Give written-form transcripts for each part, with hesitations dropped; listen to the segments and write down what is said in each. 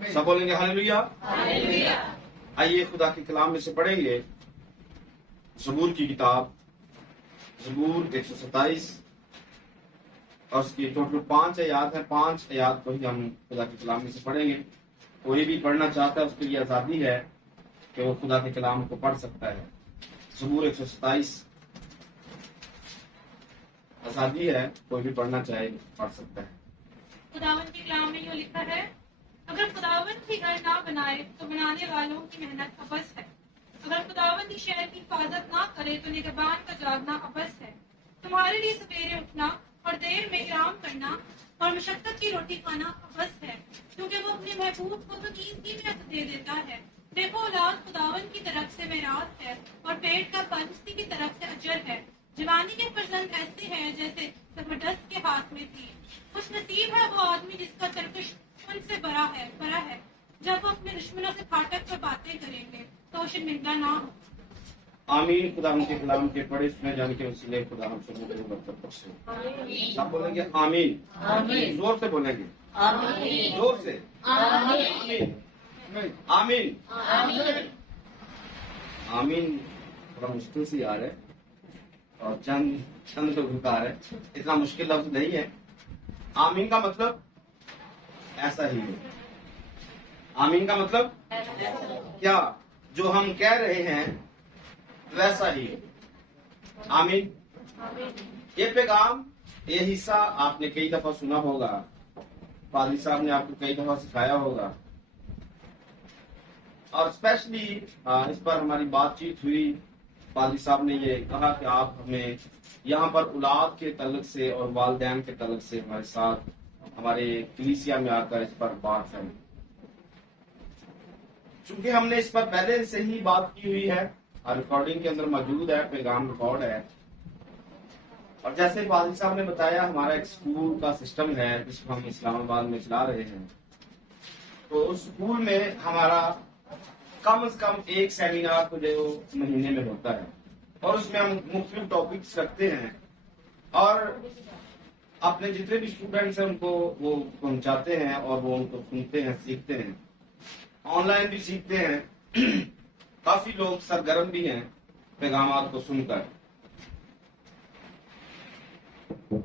سب بولیں گے ہاللیلویا۔ ہاللیلویا۔ آئیے خدا کے کلام میں سے پڑھیں گے زبور کی کتاب، زبور 127، اور اس کی ٹوٹل 5 آیات ہیں۔ 5 آیات کو ہی ہم خدا کے کلام میں سے پڑھیں گے۔ کوئی بھی پڑھنا چاہتا ہے اس کے لیے آزادی ہے کہ وہ خدا کے کلام کو پڑھ سکتا ہے۔ زبور 127 آزادی ہے، کوئی بھی پڑھنا چاہے پڑھ سکتا ہے۔ خداوند کے کلام میں یوں لکھا ہے، اگر خداوند کی گھر نہ بنائے تو بنانے والوں کی محنت عبث ہے۔ اگر خداوند کی شہر کی حفاظت نہ کرے تو نگہبان کا جاگنا عبث ہے۔ تمہارے لیے سویرے اٹھنا اور دیر میں آرام کرنا اور مشقت کی روٹی کھانا عبث ہے، کیونکہ وہ اپنے محبوب کو تو نیند کی وقت دے دیتا ہے۔ دیکھو، اولاد خداوند کی طرف سے میراث ہے اور پیٹ کا پھل اسی کی طرف سے اجر ہے۔ جوانی کے فرزند ایسے ہیں جیسے زبردست کے ہاتھ میں تھی۔ خوش نصیب ہے وہ آدمی جس کا سرکش ان سے بڑا ہے۔ جب وہ اپنے دشمنوں سے پھاٹک پر باتیں کریں گے تو شرمندہ نہ ہو۔ آمین۔ خدا ہم کے کلام کے پڑھے سنے جانے کے وسیلے خدا ہم سب کو برکت بخشے۔ سب بولیں گے آمین۔ آمین۔ زور سے بولیں گے، آمین۔ زور سے آمین۔ آمین۔ آمین۔ آمین تھوڑا مشکل سے آ رہا ہے اور چند لوگوں کا آ رہا ہے، اتنا مشکل لفظ نہیں ہے۔ آمین کا مطلب ایسا ہی ہے۔ آمین کا مطلب کیا؟ جو ہم کہہ رہے ہیں ویسا ہی ہے۔ آمین۔ یہ پیغام، یہ حصہ آپ نے کئی دفعہ سنا ہوگا، پادری صاحب نے آپ کو کئی دفعہ سکھایا ہوگا، اور اسپیشلی اس پر ہماری بات چیت ہوئی۔ پادری صاحب نے یہ کہا کہ آپ ہمیں یہاں پر اولاد کے تعلق سے اور والدین کے تعلق سے ہمارے ساتھ ہمارے کلیسیا میں آ کر اس پر بات کریں۔ چونکہ ہم نے اس پر پہلے سے ہی بات کی ہوئی ہے اور ریکارڈنگ کے اندر موجود ہے، پیغام ریکارڈ ہے، اور جیسے پادری صاحب نے بتایا ہمارا ایک اسکول کا سسٹم ہے جس کو ہم اسلام آباد میں چلا رہے ہیں۔ تو اس اسکول میں ہمارا کم از کم ایک سیمینار تو جو مہینے میں ہوتا ہے، اور اس میں ہم مختلف ٹاپکس رکھتے ہیں اور اپنے جتنے بھی اسٹوڈینٹس ہیں ان کو وہ پہنچاتے ہیں اور وہ ان کو سنتے ہیں، سیکھتے ہیں، آن لائن بھی سیکھتے ہیں۔ کافی لوگ سرگرم بھی ہیں پیغامات کو سن کر۔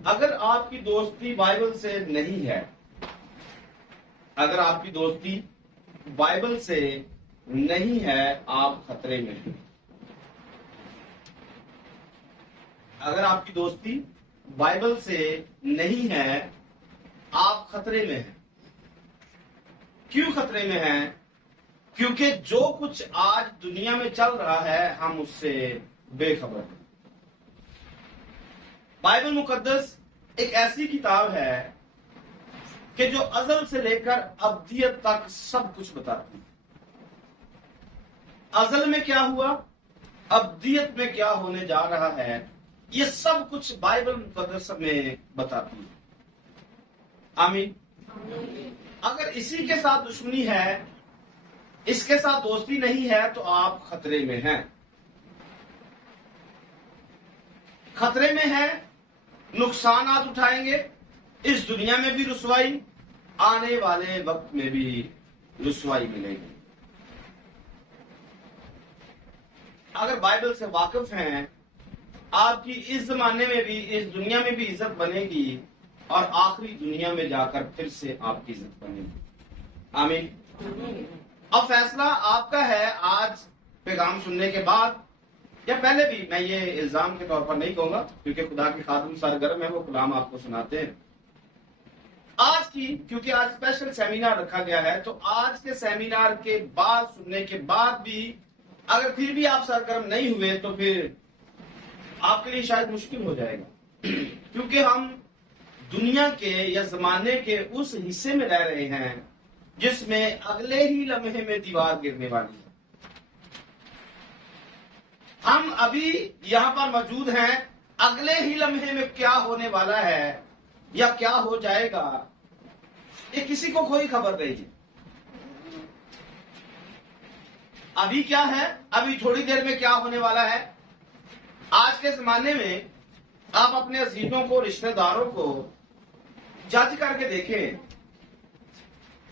اگر آپ کی دوستی بائبل سے نہیں ہے، اگر آپ کی دوستی بائبل سے نہیں ہے، آپ خطرے میں ہیں۔ اگر آپ کی دوستی بائبل سے نہیں ہے، آپ خطرے میں ہیں۔ کیوں خطرے میں ہیں؟ کیونکہ جو کچھ آج دنیا میں چل رہا ہے ہم اس سے بے خبر ہیں۔ بائبل مقدس ایک ایسی کتاب ہے کہ جو ازل سے لے کر ابدیت تک سب کچھ بتاتی ہے۔ ازل میں کیا ہوا، ابدیت میں کیا ہونے جا رہا ہے، یہ سب کچھ بائبل مقدس میں بتاتی ہے۔ آمین۔ اگر اسی کے ساتھ دشمنی ہے، اس کے ساتھ دوستی نہیں ہے، تو آپ خطرے میں ہیں۔ خطرے میں ہیں، نقصانات اٹھائیں گے، اس دنیا میں بھی رسوائی، آنے والے وقت میں بھی رسوائی ملے گی۔ اگر بائبل سے واقف ہیں، آپ کی اس زمانے میں بھی، اس دنیا میں بھی عزت بنے گی، اور آخری دنیا میں جا کر پھر سے آپ کی عزت بنے گی۔ آمین۔ اب فیصلہ آپ کا ہے۔ آج پیغام سننے کے بعد یا پہلے بھی، میں یہ الزام کے طور پر نہیں کہوں گا کیونکہ خدا کے خادم سرگرم ہے، وہ کلام آپ کو سناتے ہیں۔ آج کی، کیونکہ آج اسپیشل سیمینار رکھا گیا ہے، تو آج کے سیمینار کے بعد سننے کے بعد بھی اگر پھر بھی آپ سرگرم نہیں ہوئے تو پھر آپ کے لیے شاید مشکل ہو جائے گا، کیونکہ ہم دنیا کے یا زمانے کے اس حصے میں رہ رہے ہیں جس میں اگلے ہی لمحے میں دیوار گرنے والی ہے۔ ہم ابھی یہاں پر موجود ہیں، اگلے ہی لمحے میں کیا ہونے والا ہے یا کیا ہو جائے گا، یہ کسی کو کوئی خبر نہیں ہے۔ ابھی کیا ہے، ابھی تھوڑی دیر میں کیا ہونے والا ہے۔ آج کے زمانے میں آپ اپنے عزیزوں کو، رشتہ داروں کو جج کر کے دیکھیں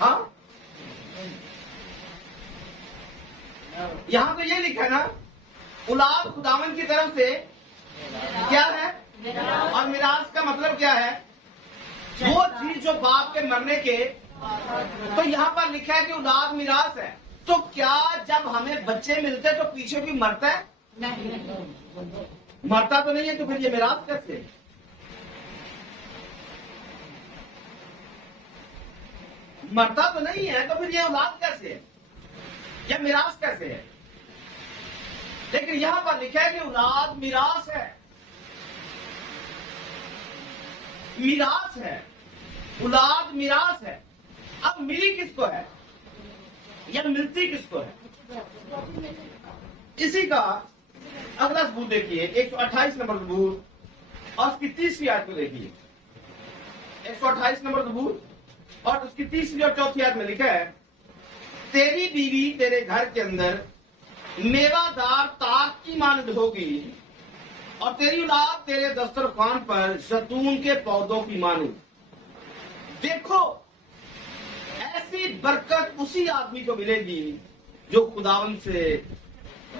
ہاں یہاں تو یہ لکھا ہے نا، اولاد خداوند کی طرف سے کیا ہے، اور میراث کا مطلب کیا ہے، وہ چیز جو باپ کے مرنے کے، تو یہاں پر لکھا ہے کہ اولاد میراث ہے، تو کیا جب ہمیں بچے ملتے تو پیچھے بھی مرتا ہے؟ مرتا تو نہیں ہے، تو پھر یہ میراث کیسے؟ مرتا تو نہیں ہے، تو پھر یہ اولاد کیسے ہے یا میراث کیسے ہے؟ لیکن یہاں پر لکھا ہے کہ اولاد میراث ہے، میراث ہے، اولاد میراث ہے۔ اب ملی کس کو ہے یا ملتی کس کو ہے؟ اسی کا اگلا ثبوت دیکھیے، 128 نمبر ثبوت اور اس کی 30ویں آیت کو دیکھیے۔ 128 نمبر ثبوت اور اس کی 3 اور 4 آیت میں لکھا ہے، تیری بیوی تیرے گھر کے اندر میوہ دار تاک کی مانند ہوگی، اور تیری اولاد تیرے دسترخوان پر زیتون کے پودوں کی مانند۔ دیکھو، ایسی برکت اسی آدمی کو ملے گی جو خداوند سے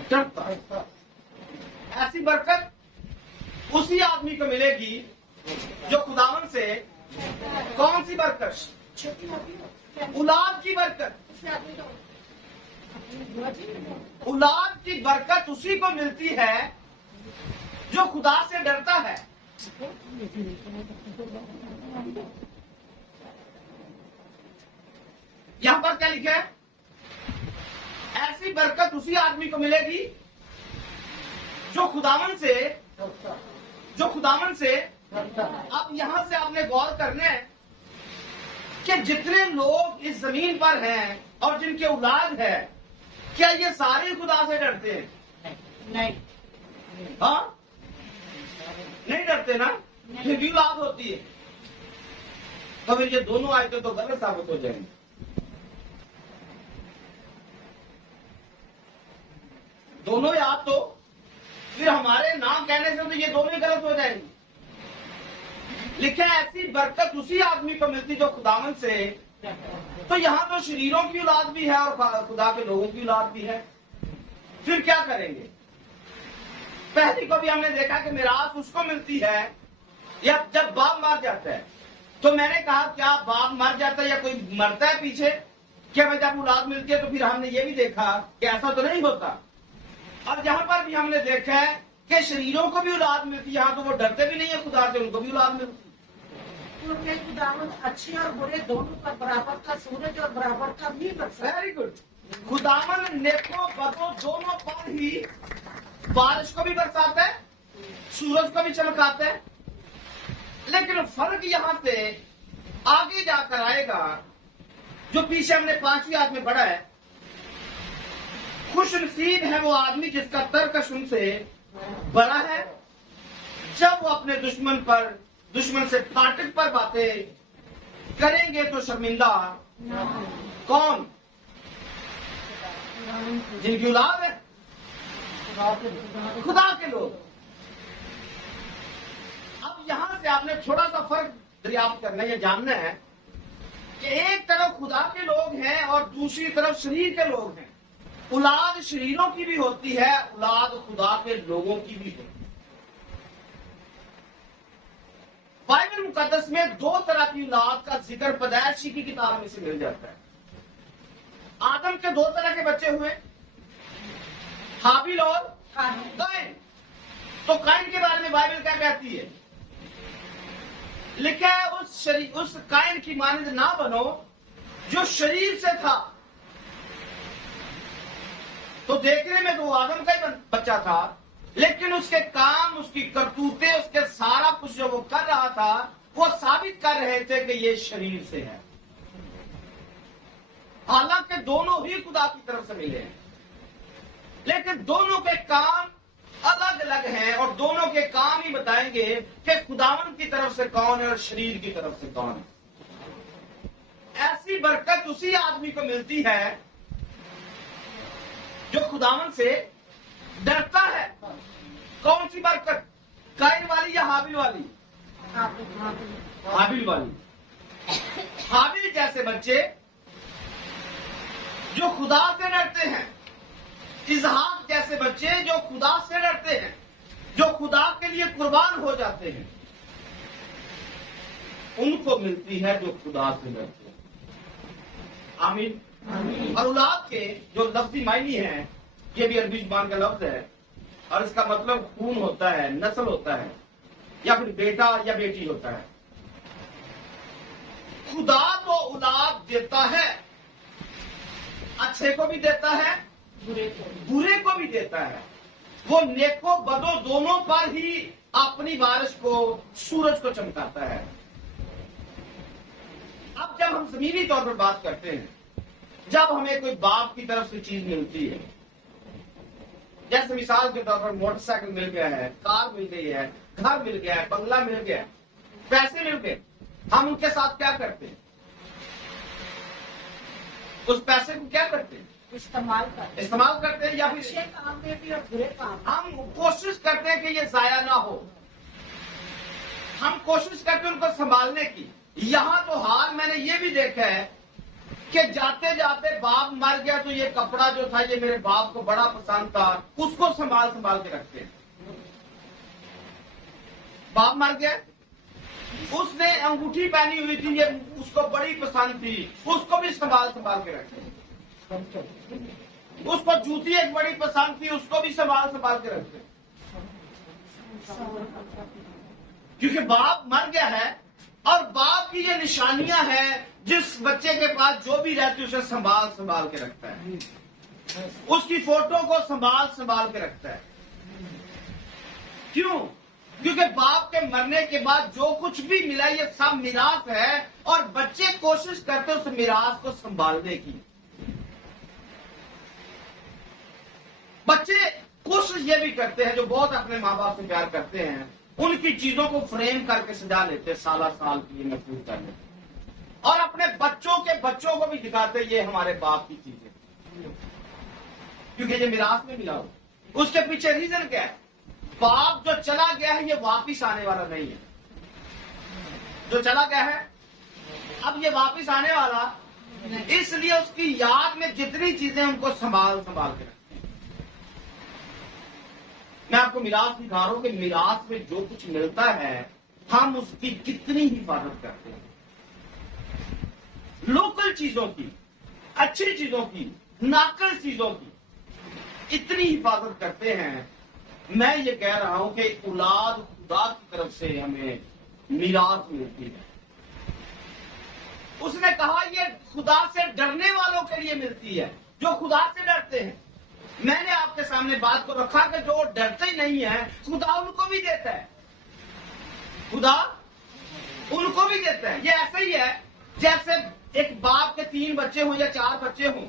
ڈرتا ہے۔ ایسی برکت اسی آدمی کو ملے گی جو خداوند سے، کون سی برکت؟ اولاد کی برکت۔ اولاد کی برکت اسی کو ملتی ہے جو خدا سے ڈرتا ہے۔ یہاں پر کیا لکھا ہے؟ ایسی برکت اسی آدمی کو ملے گی جو خداوند سے اب یہاں سے آپ نے غور کرنا ہے کہ جتنے لوگ اس زمین پر ہیں اور جن کے اولاد ہے، کیا یہ سارے خدا سے ڈرتے ہیں؟ نہیں۔ ہاں نہیں ڈرتے نا، پھر بھی اولاد ہوتی ہے، تو پھر یہ دونوں آیتیں تو غلط ثابت ہو جائیں گی۔ دونوں یاد تو پھر ہمارے نام کہنے سے تو یہ دونوں غلط ہو جائیں گی۔ لکھا ہے ایسی برکت اسی آدمی کو ملتی جو خداوند سے، تو یہاں تو شریروں کی اولاد بھی ہے اور خدا کے لوگوں کی اولاد بھی ہے، پھر کیا کریں گے؟ پہلی کو بھی ہم نے دیکھا کہ میراث اس کو ملتی ہے یا جب باپ مر جاتا ہے، تو میں نے کہا کیا باپ مر جاتا ہے یا کوئی مرتا ہے پیچھے؟ کیا جب اولاد ملتی ہے تو پھر ہم نے یہ بھی دیکھا کہ ایسا تو نہیں ہوتا، اور جہاں پر بھی ہم نے دیکھا ہے کہ شریروں کو بھی اولاد ملتی ہے، یہاں تو وہ ڈرتے بھی نہیں ہے خدا سے، ان کو بھی اولاد ملتی ہے۔ کیونکہ خداوند اچھے اور برے دونوں کا برابر کا سورج اور برابر کا بھی برسا۔ Very good. خداوند نیکوں بدوں دونوں پر ہی بارش کو بھی برساتا ہے، سورج کو بھی چمکاتا ہے، لیکن فرق یہاں سے آگے جا کر آئے گا جو پیچھے ہم نے 5ویں آیت میں پڑھا ہے، خوش نصیب ہے وہ آدمی جس کا ترکش ان سے بڑا ہے، جب وہ اپنے دشمن سے پھاٹک پر باتیں کریں گے تو شرمندہ کون؟ جن کی اولاد ہے خدا کے لوگ۔ اب یہاں سے آپ نے تھوڑا سا فرق دریافت کرنا ہے، یہ جاننا ہے کہ ایک طرف خدا کے لوگ ہیں اور دوسری طرف شریر کے لوگ ہیں۔ اولاد شریروں کی بھی ہوتی ہے، اولاد خدا کے لوگوں کی بھی ہوتی ہے۔ بائبل مقدس میں 2 طرح کی اولاد کا ذکر پیدائشی کی کتاب میں سے مل جاتا ہے۔ آدم کے 2 طرح کے بچے ہوئے، حابیل اور قائن۔ تو قائن کے بارے میں بائبل کیا کہتی ہے؟ لکھا ہے اس قائن کی مانند نہ بنو جو شریر سے تھا۔ تو دیکھنے میں تو وہ آدم کا ہی بچہ تھا، لیکن اس کے کام، اس کی کرتوتیں، اس کے سارا کچھ جو وہ کر رہا تھا وہ ثابت کر رہے تھے کہ یہ شریر سے ہے، حالانکہ دونوں ہی خدا کی طرف سے ملے ہیں، لیکن دونوں کے کام الگ الگ ہیں اور دونوں کے کام ہی بتائیں گے کہ خداوند کی طرف سے کون ہے اور شریر کی طرف سے کون ہے۔ ایسی برکت اسی آدمی کو ملتی ہے جو خداوند سے ڈرتا ہے۔ کون سی برکت؟ قائن والی یا حابیل والی؟ حابیل والی۔ حابیل جیسے بچے جو خدا سے ڈرتے ہیں، اسحاق جیسے بچے جو خدا سے ڈرتے ہیں، جو خدا کے لیے قربان ہو جاتے ہیں، ان کو ملتی ہے جو خدا سے ڈرتے ہیں۔ آمین۔ اور اولاد کے جو لفظی معنی ہیں، یہ بھی عربی زبان کا لفظ ہے، اور اس کا مطلب خون ہوتا ہے، نسل ہوتا ہے، یا پھر بیٹا یا بیٹی ہوتا ہے۔ خدا تو اولاد دیتا ہے، اچھے کو بھی دیتا ہے، برے کو بھی دیتا ہے۔ وہ نیک و بدو دونوں پر ہی اپنی بارش کو، سورج کو چمکاتا ہے۔ اب جب ہم زمینی طور پر بات کرتے ہیں، جب ہمیں کوئی باپ کی طرف سے چیز ملتی ہے، جیسے مثال کے طور پر موٹر سائیکل مل گیا ہے، کار مل گئی ہے، گھر مل گیا ہے، بنگلہ مل گیا ہے، پیسے مل گئے، ہم ان کے ساتھ کیا کرتے ہیں؟ اس پیسے کو کیا کرتے ہیں؟ استعمال کرتے ہیں، یا پھر اچھے کام میں بھی اور برے کام میں۔ ہم کوشش کرتے ہیں کہ یہ ضائع نہ ہو، ہم کوشش کرتے ہیں ان کو سنبھالنے کی۔ یہاں تو حال میں نے یہ بھی دیکھا ہے کہ جاتے جاتے باپ مر گیا تو یہ کپڑا جو تھا یہ میرے باپ کو بڑا پسند تھا، اس کو سنبھال کے رکھتے ہیں۔ باپ مر گیا، اس نے انگوٹھی پہنی ہوئی تھی، یہ اس کو بڑی پسند تھی، اس کو بھی سنبھال کے رکھتے ہیں۔ اس کو جوتی ایک بڑی پسند تھی، اس کو بھی سنبھال کے رکھتے ہیں، کیونکہ باپ مر گیا ہے، اور باپ کی یہ نشانیاں ہیں، جس بچے کے پاس جو بھی رہتی اسے سنبھال کے رکھتا ہے، اس کی فوٹو کو سنبھال کے رکھتا ہے۔ کیوں؟ کیونکہ باپ کے مرنے کے بعد جو کچھ بھی ملا یہ سب میراث ہے، اور بچے کوشش کرتے اس میراث کو سنبھالنے کی۔ بچے کوشش یہ بھی کرتے ہیں، جو بہت اپنے ماں باپ سے پیار کرتے ہیں، ان کی چیزوں کو فریم کر کے سجا لیتے، سالہ سال کے لیے محفوظ کر لیتے، اور اپنے بچوں کے بچوں کو بھی دکھاتے یہ ہمارے باپ کی چیزیں، کیونکہ یہ میراث میں ملا ہو۔ اس کے پیچھے ریزن کیا ہے؟ باپ جو چلا گیا ہے یہ واپس آنے والا نہیں ہے، جو چلا گیا ہے اب یہ واپس آنے والا، اس لیے اس کی یاد میں جتنی چیزیں ان کو سنبھال کے رکھتے ہیں۔ میں آپ کو میراث دکھا رہا ہوں کہ میراث میں جو کچھ ملتا ہے ہم اس کی کتنی حفاظت کرتے ہیں، لوکل چیزوں کی، اچھی چیزوں کی، ناقص چیزوں کی اتنی حفاظت کرتے ہیں۔ میں یہ کہہ رہا ہوں کہ اولاد خدا کی طرف سے ہمیں میراث ملتی ہے۔ اس نے کہا یہ خدا سے ڈرنے والوں کے لیے ملتی ہے، جو خدا سے ڈرتے ہیں۔ میں نے آپ کے سامنے بات کو رکھا کہ جو ڈرتے ہی نہیں ہیں خدا ان کو بھی دیتا ہے، خدا ان کو بھی دیتا ہے۔ یہ ایسا ہی ہے جیسے ایک باپ کے 3 بچے ہوں یا 4 بچے ہوں،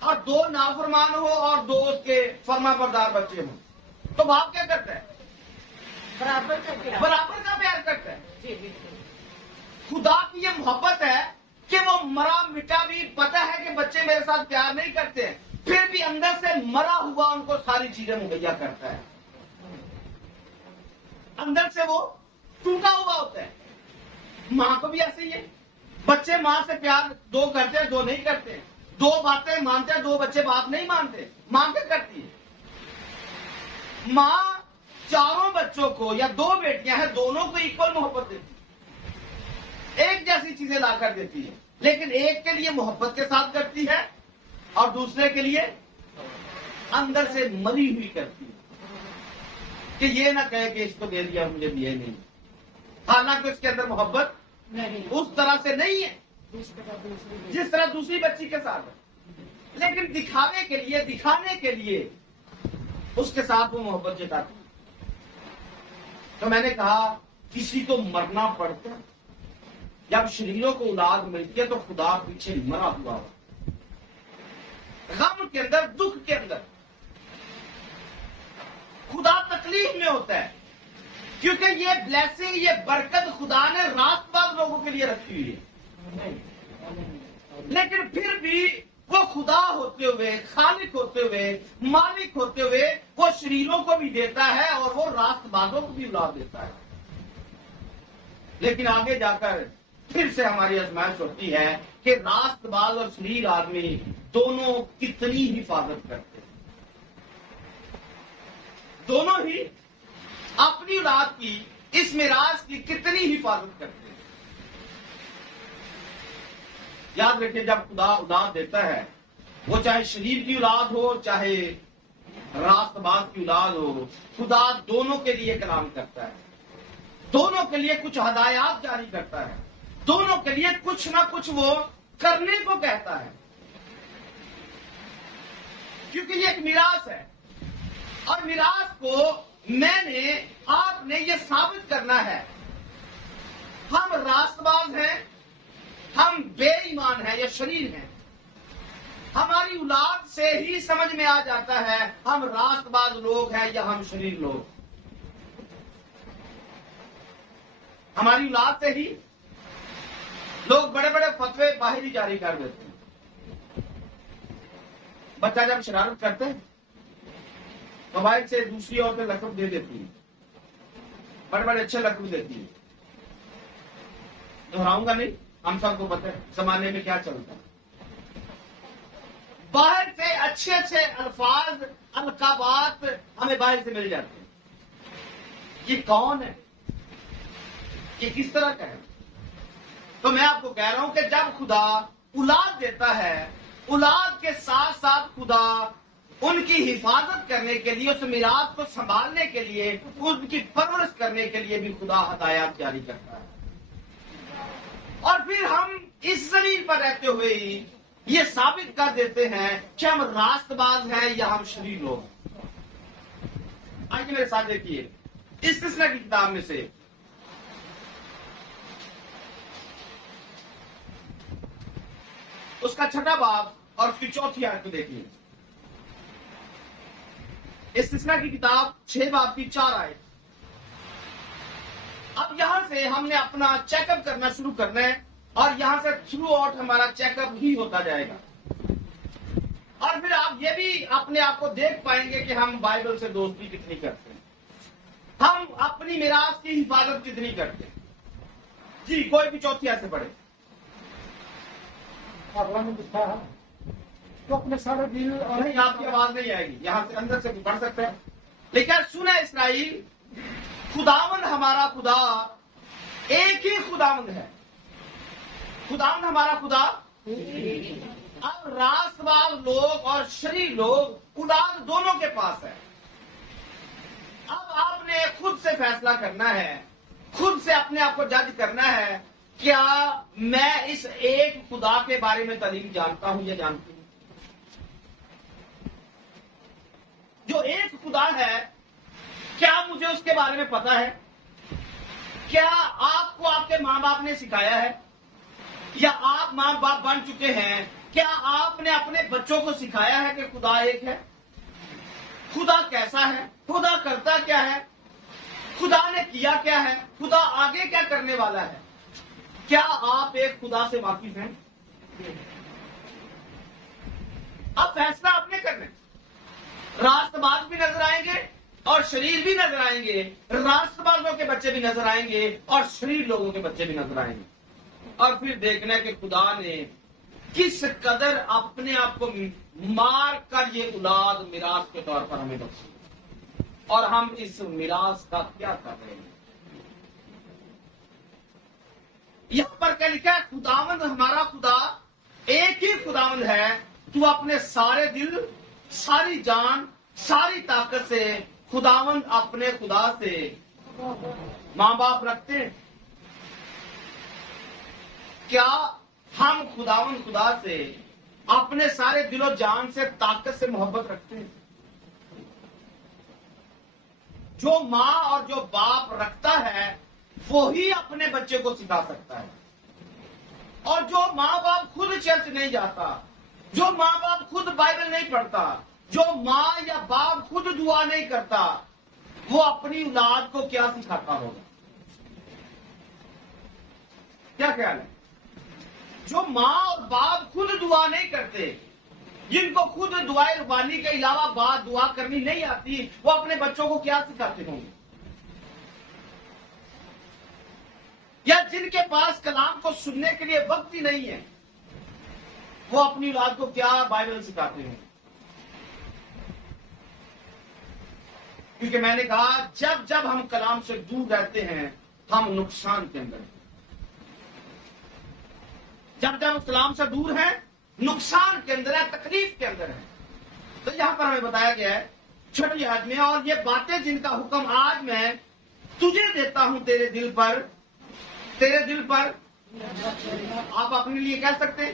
اور 2 نافرمان ہو اور 2 اس کے فرما بردار بچے ہوں، تو باپ کیا کرتا ہے؟ برابر کا پیار کرتا ہے۔ جی جی۔ خدا کی یہ محبت ہے کہ وہ مرا مٹا بھی پتا ہے کہ بچے میرے ساتھ پیار نہیں کرتے ہیں، پھر بھی اندر سے مرا ہوا ان کو ساری چیزیں مہیا کرتا ہے، اندر سے وہ ٹوٹا ہوا ہوتا ہے۔ ماں کو بھی ایسے ہی ہے، بچے ماں سے پیار 2 کرتے ہیں 2 نہیں کرتے، 2 باتیں مانتے ہیں 2 بچے بات نہیں مانتے۔ ماں کیا کرتی ہے؟ ماں 4 بچوں کو یا 2 بیٹیاں ہیں دونوں کو ایکول محبت دیتی ہے، ایک جیسی چیزیں لا کر دیتی ہے، لیکن ایک کے لیے محبت کے ساتھ کرتی ہے اور دوسرے کے لیے اندر سے مری ہوئی کرتی ہے، کہ یہ نہ کہے کہ اس کو دے دیا مجھے دیا نہیں، حالانکہ اس کے اندر محبت اس طرح سے نہیں ہے جس طرح دوسری بچی کے ساتھ ہے، لیکن دکھانے کے لیے اس کے ساتھ وہ محبت جتاتی ہے۔ تو میں نے کہا کسی کو مرنا پڑتا ہے، جب شریروں کو اولاد ملتی ہے تو خدا پیچھے مرا ہوا ہو، غم کے اندر، دکھ کے اندر خدا تکلیف میں ہوتا ہے، کیونکہ یہ بلیسنگ، یہ برکت خدا نے راست باز لوگوں کے لیے رکھی ہوئی ہے، لیکن پھر بھی وہ خدا ہوتے ہوئے، خالق ہوتے ہوئے، مالک ہوتے ہوئے وہ شریروں کو بھی دیتا ہے اور وہ راست بازوں کو بھی اولاد دیتا ہے۔ لیکن آگے جا کر پھر سے ہماری آزمائش ہوتی ہے کہ راست باز اور شریر آدمی دونوں کتنی حفاظت کرتے ہیں، دونوں ہی اپنی اولاد کی اس میراث کی کتنی حفاظت کرتے ہیں۔ یاد رکھیں، جب خدا اولاد دیتا ہے، وہ چاہے شریر کی اولاد ہو چاہے راست باز کی اولاد ہو، خدا دونوں کے لیے کلام کرتا ہے، دونوں کے لیے کچھ ہدایات جاری کرتا ہے، دونوں کے لیے کچھ نہ کچھ وہ کرنے کو کہتا ہے، کیونکہ یہ ایک میراث ہے، اور میراث کو میں نے آپ نے یہ ثابت کرنا ہے۔ ہم راست باز ہیں، ہم بے ایمان ہیں یا شریر ہیں، ہماری اولاد سے ہی سمجھ میں آ جاتا ہے ہم راست باز لوگ ہیں یا ہم شریر لوگ۔ ہماری اولاد سے ہی لوگ بڑے بڑے فتوے باہر ہی جاری کر دیتے ہیں۔ بچہ جب شرارت کرتے ہیں، موبائل سے دوسری عورتیں لقب دے دیتی ہیں، بڑے بڑے اچھے لقب دیتی ہیں، دہراؤں گا نہیں، ہم سب کو پتہ ہے زمانے میں کیا چلتا ہے۔ باہر سے اچھے اچھے الفاظ القابات ہمیں باہر سے مل جاتے ہیں۔ یہ کون ہے؟ یہ کس طرح کا ہے؟ تو میں آپ کو کہہ رہا ہوں کہ جب خدا اولاد دیتا ہے، اولاد کے ساتھ ساتھ خدا ان کی حفاظت کرنے کے لیے، اس میراث کو سنبھالنے کے لیے، ان کی پرورش کرنے کے لیے بھی خدا ہدایات جاری کرتا ہے۔ اور پھر ہم اس زمین پر رہتے ہوئے ہی یہ ثابت کر دیتے ہیں کہ ہم راست باز ہیں یا ہم شریر لوگ۔ آئیے میرے ساتھ دیکھیے استثنا کی کتاب میں سے اس کا 6واں باب اور اس کی 4تھی آیت کو دیکھیے۔ استثنا کی کتاب 6 باب کی 4 آیت۔ اب یہاں سے ہم نے اپنا چیک اپ کرنا شروع کرنا ہے، اور یہاں سے تھرو آؤٹ ہمارا چیک اپ ہی ہوتا جائے گا، اور پھر آپ یہ بھی اپنے آپ کو دیکھ پائیں گے کہ ہم بائبل سے دوستی کتنی کرتے ہیں، ہم اپنی میراث کی حفاظت کتنی کرتے ہیں۔ جی کوئی بھی 4تھی آیت سے پڑھے۔ اللہ نے لکھا ہے تو اپنے سارے دل اور نہیں، آپ کی آواز نہیں آئے گی، یہاں سے اندر سے بھی پڑھ سکتے ہیں۔ لیکن سنا اسرائیل، خداوند ہمارا خدا ایک ہی خداوند ہے۔ خداوند ہمارا خدا اب راست باز لوگ اور شریر لوگ اولاد دونوں کے پاس ہے۔ اب آپ نے خود سے فیصلہ کرنا ہے، خود سے اپنے آپ کو جج کرنا ہے، کیا میں اس ایک خدا کے بارے میں تعلیم جانتا ہوں یا جانتی ہوں؟ جو ایک خدا ہے، کیا مجھے اس کے بارے میں پتا ہے؟ کیا آپ کو آپ کے ماں باپ نے سکھایا ہے، یا آپ ماں باپ بن چکے ہیں، کیا آپ نے اپنے بچوں کو سکھایا ہے کہ خدا ایک ہے؟ خدا کیسا ہے؟ خدا کرتا کیا ہے؟ خدا نے کیا کیا ہے؟ خدا آگے کیا کرنے والا ہے؟ کیا آپ ایک خدا سے واقف ہیں؟ اب فیصلہ آپ نے کرنا ہے۔ راست باز بھی نظر آئیں گے اور شریر بھی نظر آئیں گے، راست بازوں کے بچے بھی نظر آئیں گے اور شریر لوگوں کے بچے بھی نظر آئیں گے، اور پھر دیکھنا ہے کہ خدا نے کس قدر اپنے آپ کو مار کر یہ اولاد میراث کے طور پر ہمیں بخشی، اور ہم اس میراث کا کیا کر رہے ہیں۔ یہاں پر کیا لکھا ہے؟ خداوند ہمارا خدا ایک ہی خداوند ہے، تو اپنے سارے دل، ساری جان، ساری طاقت سے خداوند اپنے خدا سے ماں باپ رکھتے ہیں۔ کیا ہم خداوند خدا سے اپنے سارے دل و جان سے، طاقت سے محبت رکھتے ہیں؟ جو ماں اور جو باپ رکھتا ہے وہی اپنے بچے کو سکھا سکتا ہے، اور جو ماں باپ خود چرچ نہیں جاتا، جو ماں باپ خود بائبل نہیں پڑھتا، جو ماں یا باپ خود دعا نہیں کرتا، وہ اپنی اولاد کو کیا سکھاتا ہوگا؟ کیا خیال ہے؟ جو ماں اور باپ خود دعا نہیں کرتے، جن کو خود دعائے ربانی کے علاوہ بات دعا کرنی نہیں آتی، وہ اپنے بچوں کو کیا سکھاتے ہوں گے؟ یا جن کے پاس کلام کو سننے کے لیے وقت ہی نہیں ہے، وہ اپنی اولاد کو کیا بائبل سکھاتے ہیں. کیونکہ میں نے کہا جب جب ہم کلام سے دور رہتے ہیں ہم نقصان کے اندر ہیں. جب جب کلام سے دور ہیں نقصان کے اندر ہے، تکلیف کے اندر ہے. تو یہاں پر ہمیں بتایا گیا ہے چھٹی آیت میں، اور یہ باتیں جن کا حکم آج میں تجھے دیتا ہوں تیرے دل پر آپ اپنے لیے کہہ سکتے ہیں؟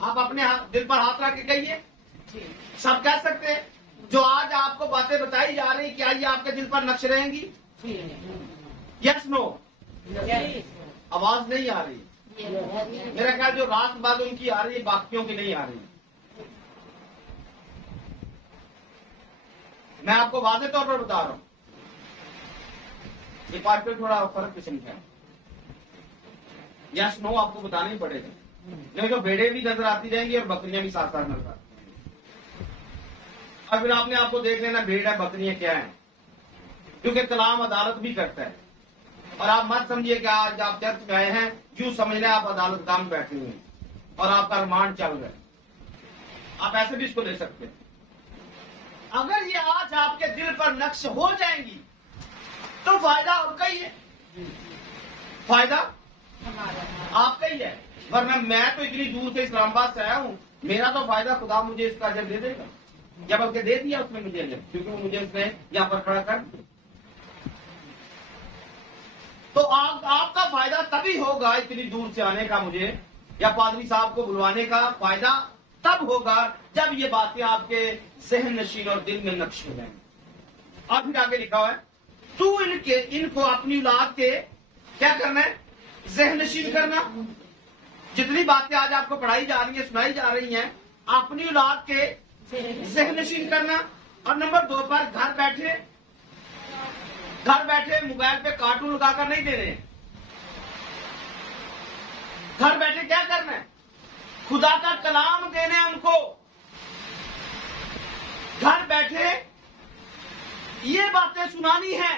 آپ اپنے دل پر ہاتھ رکھ کے کہیے. سب کہہ سکتے ہیں جو آج آپ کو باتیں بتائی جا رہی کیا یہ آپ کے دل پر نقش رہیں گی؟ یس نو؟ آواز نہیں آ رہی. میرا خیال جو رات بعد ان کی آ رہی ہے باقیوں کی نہیں آ رہی. میں آپ کو واضح طور پر بتا رہا ہوں یہ پارٹ پہ تھوڑا فرق قسم کا ہے. یس نو آپ کو بتانا ہی پڑے گا. نہیں تو بھیڑیں بھی نظر آتی جائیں گی اور بکریاں بھی ساتھ ساتھ نظر آتی جائیں گی. اور پھر آپ نے آپ کو دیکھ لینا بھیڑ ہے بکریاں کیا ہیں، کیونکہ کلام عدالت بھی کرتا ہے. اور آپ مت سمجھیے کہ آج آپ چرچ میں آئے ہیں یوں سمجھنا آپ عدالت کام بیٹھے ہوئے ہیں اور آپ کا ریمانڈ چل رہا ہے. آپ ایسے بھی اس کو لے سکتے ہیں. اگر یہ آج آپ کے دل پر نقش ہو جائیں گی تو فائدہ آپ کا ہی ہے. فائدہ آپ کا ہی ہے. ورنہ میں تو اتنی دور سے اسلام آباد سے آیا ہوں، میرا تو فائدہ خدا مجھے اس کا اجر دے دے گا. جب بلکہ دے دیا اس نے مجھے اجر، کیونکہ وہ مجھے اس نے یہاں پر کھڑا کر دیا. تو آپ کا فائدہ تبھی ہوگا اتنی دور سے آنے کا مجھے یا پادری صاحب کو بلوانے کا فائدہ تب ہوگا جب یہ باتیں آپ کے ذہن نشین اور دل میں نقش ہو جائیں. اور پھر آگے لکھا ہوا ہے تو ان کو اپنی اولاد کے کیا کرنا ہے؟ ذہن نشین کرنا. جتنی باتیں آج آپ کو پڑھائی جا رہی ہیں سنائی جا رہی ہیں اپنی اولاد کے ذہن نشین کرنا. اور نمبر 2 پر گھر بیٹھے موبائل پہ کارٹون لگا کر نہیں دے رہے ہیں. گھر بیٹھے کیا کرنا ہے؟ خدا کا کلام دینا ہے ان کو. گھر بیٹھے یہ باتیں سنانی ہے.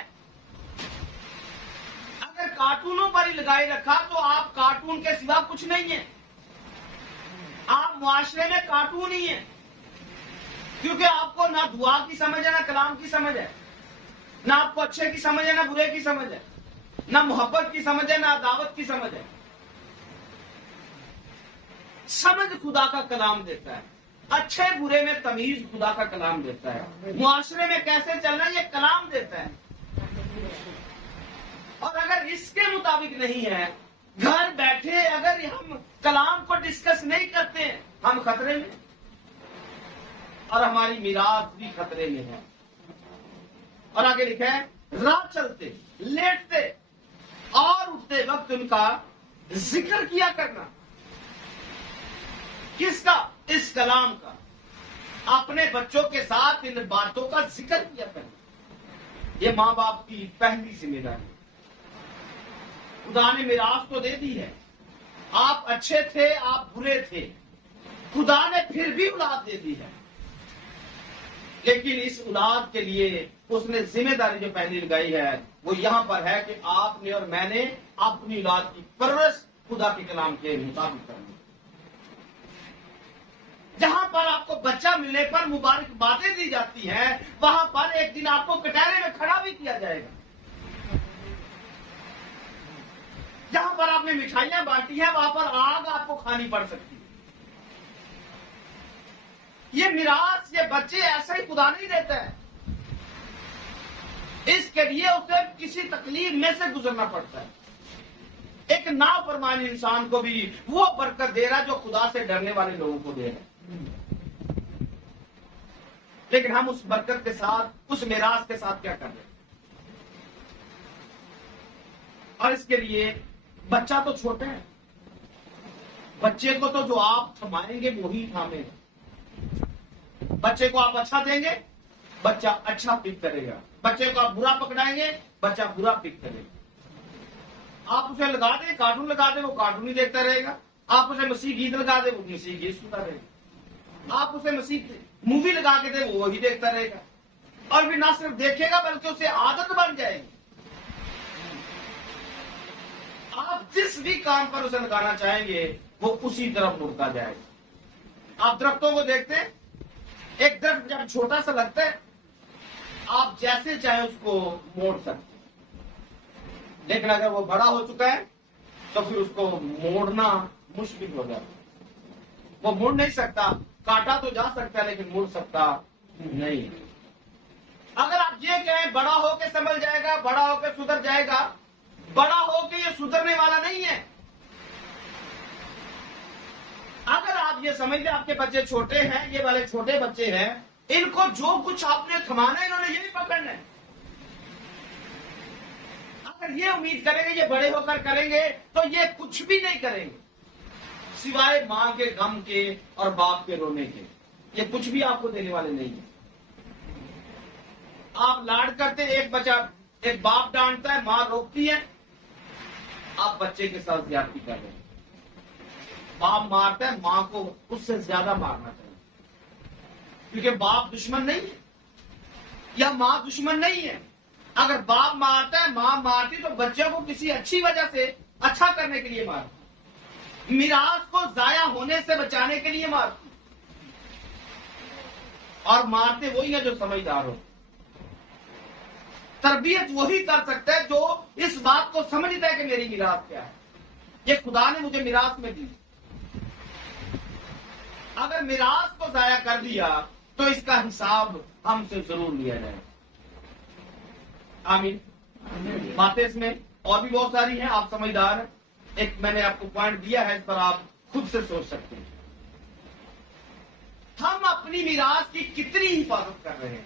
اگر کارٹونوں پر ہی لگائے رکھا تو آپ کارٹون کے سوا کچھ نہیں ہیں. آپ معاشرے میں کارٹون ہی ہیں، کیونکہ آپ کو نہ دعا کی سمجھ ہے نہ کلام کی سمجھ ہے، نہ آپ کو اچھے کی سمجھ ہے نہ برے کی سمجھ ہے، نہ محبت کی سمجھ ہے نہ عداوت کی سمجھ ہے. سمجھ خدا کا کلام دیتا ہے. اچھے برے میں تمیز خدا کا کلام دیتا ہے. معاشرے میں کیسے چلنا یہ کلام دیتا ہے. اور اگر اس کے مطابق نہیں ہے گھر بیٹھے اگر ہم کلام کو ڈسکس نہیں کرتے ہم خطرے میں اور ہماری میراث بھی خطرے میں ہے. اور آگے لکھا ہے راہ چلتے لیٹتے اور اٹھتے وقت ان کا ذکر کیا کرنا. کس کا؟ اس کلام کا. اپنے بچوں کے ساتھ ان باتوں کا ذکر کیا کرنا. یہ ماں باپ کی پہلی ذمہ داری. خدا نے میراث تو دے دی ہے. آپ اچھے تھے آپ برے تھے، خدا نے پھر بھی اولاد دے دی ہے. لیکن اس اولاد کے لیے اس نے ذمہ داری جو پہلی لگائی ہے وہ یہاں پر ہے کہ آپ نے اور میں نے اپنی اولاد کی پرورش خدا کے کلام کے مطابق کرنی. جہاں پر آپ کو بچہ ملنے پر مبارک باتیں دی جاتی ہیں وہاں پر ایک دن آپ کو کٹہرے میں کھڑا بھی کیا جائے گا. جہاں پر آپ نے مٹھائیاں بانٹی ہیں وہاں پر آگ آپ کو کھانی پڑ سکتی ہے. یہ میراث یہ بچے ایسا ہی خدا نہیں دیتا ہے. اس کے لیے اسے کسی تکلیف میں سے گزرنا پڑتا ہے. ایک نافرمان انسان کو بھی وہ برکت دے رہا جو خدا سے ڈرنے والے لوگوں کو دے رہا ہے. لیکن ہم اس برکت کے ساتھ اس میراث کے ساتھ کیا کر رہے ہیں؟ اور اس کے لیے بچہ تو چھوٹا ہے. بچے کو تو جو آپ تھمائیں گے وہی تھامے گا. بچے کو آپ اچھا دیں گے بچہ اچھا پک کرے گا. بچے کو آپ برا پکڑائیں گے بچہ برا پک کرے گا. آپ اسے لگا دیں کارٹون لگا دیں وہ کارٹون ہی دیکھتا رہے گا. آپ اسے مسیح گیت لگا دیں وہ مسیح گیت سنتا رہے گا. آپ اسے مسیح مووی لگا کے دیں وہ وہی دیکھتا رہے گا. اور بھی نہ صرف دیکھے گا بلکہ اسے عادت بن جائے گی. آپ جس بھی کام پر اسے لگانا چاہیں گے وہ اسی طرف مڑتا جائے گا. آپ درختوں کو دیکھتے ہیں, ایک درخت جب چھوٹا سا لگتا ہے آپ جیسے چاہیں اس کو موڑ سکتے ہیں, لیکن اگر وہ بڑا ہو چکا ہے تو پھر اس کو موڑنا مشکل ہو جاتا ہے. وہ مڑ نہیں سکتا, کاٹا تو جا سکتا ہے لیکن مڑ سکتا نہیں. اگر آپ یہ کہیں بڑا ہو کے سنبھل جائے گا, بڑا ہو کے سدھر جائے گا, بڑا ہو کے یہ سدھرنے والا نہیں ہے. اگر آپ یہ سمجھتے آپ کے بچے چھوٹے ہیں, یہ والے چھوٹے بچے ہیں, ان کو جو کچھ آپ نے تھمانا ہے انہوں نے یہی پکڑنا ہے. اگر یہ امید کریں گے یہ بڑے ہو کر کریں گے تو یہ کچھ بھی نہیں کریں گے سوائے ماں کے غم کے اور باپ کے رونے کے. یہ کچھ بھی آپ کو دینے والے نہیں ہیں. آپ لاڈ کرتے, ایک بچہ, ایک باپ ڈانٹتا ہے, ماں روکتی ہے, آپ بچے کے ساتھ زیادتی کر رہے ہیں. باپ مارتا ہے, ماں کو اس سے زیادہ مارنا چاہیے, کیونکہ باپ دشمن نہیں ہے یا ماں دشمن نہیں ہے. اگر باپ مارتا ہے, ماں مارتی تو بچے کو کسی اچھی وجہ سے اچھا کرنے کے لیے مارتی, میراث کو ضائع ہونے سے بچانے کے لیے مارتی, اور مارتے وہی ہیں جو سمجھدار ہو. تربیت وہی کر سکتا ہے جو اس بات کو سمجھتا ہے کہ میری میراث کیا ہے, یہ خدا نے مجھے میراث میں دی. اگر میراث کو ضائع کر دیا تو اس کا حساب ہم سے ضرور لیا جائے. آمین. باتیں اس میں اور بھی بہت ساری ہیں, آپ سمجھدار ہیں. ایک میں نے آپ کو پوائنٹ دیا ہے, اس پر آپ خود سے سوچ سکتے ہیں. ہم اپنی میراث کی کتنی حفاظت کر رہے ہیں.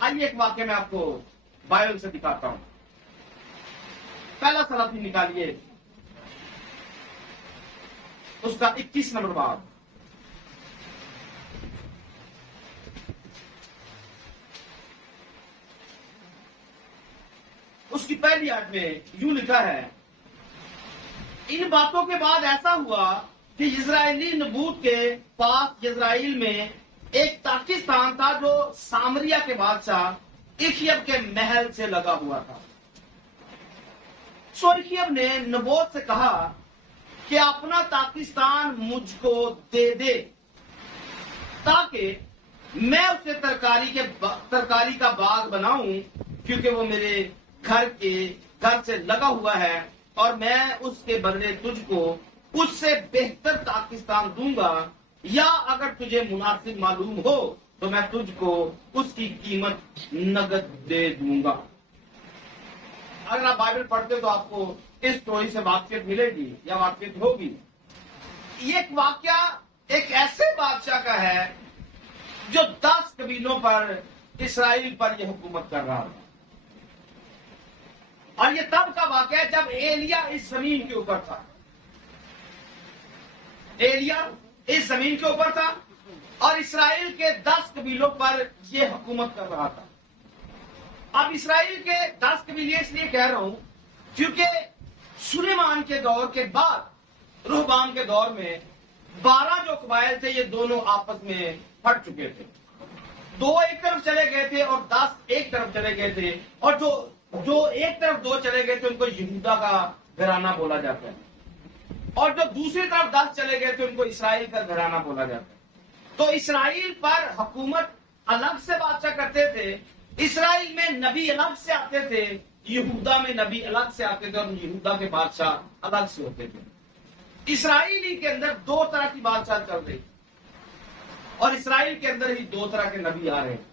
آئیے ایک واقعہ میں آپ کو بائبل سے دکھاتا ہوں. پہلا سلاطین نکالیے, اس کا 21 نمبر باب. اس کی پہلی آیت میں یوں لکھا ہے, ان باتوں کے بعد ایسا ہوا کہ اسرائیلی نبوت کے پاس اسرائیل میں ایک پاکستان تھا جو سامریا کے بادشاہ اخیب کے محل سے لگا ہوا تھا. سو اخیب نے نبوت سے کہا کہ اپنا پاکستان مجھ کو دے دے تاکہ میں اسے ترکاری کا باغ بناؤں, کیونکہ وہ میرے گھر سے لگا ہوا ہے, اور میں اس کے بدلے تجھ کو اس سے بہتر پاکستان دوں گا, یا اگر تجھے مناسب معلوم ہو تو میں تجھ کو اس کی قیمت نقد دے دوں گا. اگر آپ بائبل پڑھتے تو آپ کو اس اسٹوری سے واقفیت ملے گی یا واقفیت ہوگی. یہ ایک واقعہ ایک ایسے بادشاہ کا ہے جو 10 قبیلوں پر اسرائیل پر یہ حکومت کر رہا تھا. اور یہ تب کا واقعہ ہے جب ایلیا اس زمین کے اوپر تھا. ایلیا اس زمین کے اوپر تھا اور اسرائیل کے 10 قبیلوں پر یہ حکومت کر رہا تھا. اب اسرائیل کے 10 قبیلے اس لیے کہہ رہا ہوں کیونکہ سلیمان کے دور کے بعد رہبام کے دور میں 12 جو قبائل تھے یہ دونوں آپس میں پھٹ چکے تھے. 2 ایک طرف چلے گئے تھے اور 10 ایک طرف چلے گئے تھے, اور جو ایک طرف 2 چلے گئے تھے ان کو یہودا کا گھرانہ بولا جاتا ہے, اور جو دوسری طرف 10 چلے گئے تھے ان کو اسرائیل کا گھرانہ بولا جاتا ہے. تو اسرائیل پر حکومت الگ سے بادشاہ کرتے تھے, اسرائیل میں نبی الگ سے آتے تھے, یہودا میں نبی الگ سے آتے تھے, اور یہودا کے بادشاہ الگ سے ہوتے تھے. اسرائیلی کے اندر 2 طرح کی بادشاہ چل رہی, اور اسرائیل کے اندر ہی 2 طرح کے نبی آ رہے ہیں.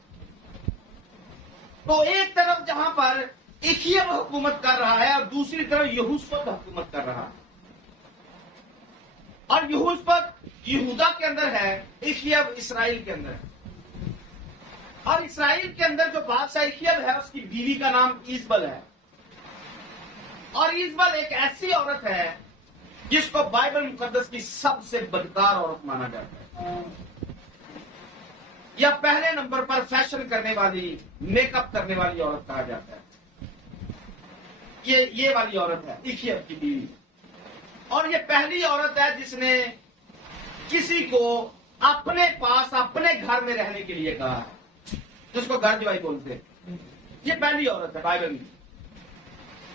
تو ایک طرف جہاں پر اخیب حکومت کر رہا ہے اور دوسری طرف یہوشافت حکومت کر رہا ہے, اور یہوشافت یہودا کے اندر ہے, اخیب اسرائیل کے اندر ہے. اور اسرائیل کے اندر جو بادشاہ اخیب ہے اس کی بیوی کا نام ایزبل ہے, اور ایزبل ایک ایسی عورت ہے جس کو بائبل مقدس کی سب سے بدکار عورت مانا جاتا ہے, یا پہلے نمبر پر فیشن کرنے والی, میک اپ کرنے والی عورت کہا جاتا ہے. یہ والی عورت ہے اخیب کی بیوی, اور یہ پہلی عورت ہے جس نے کسی کو اپنے پاس اپنے گھر میں رہنے کے لیے کہا ہے, جس کو گھر جوائی بولتے ہیں. یہ پہلی عورت ہے بائبل میں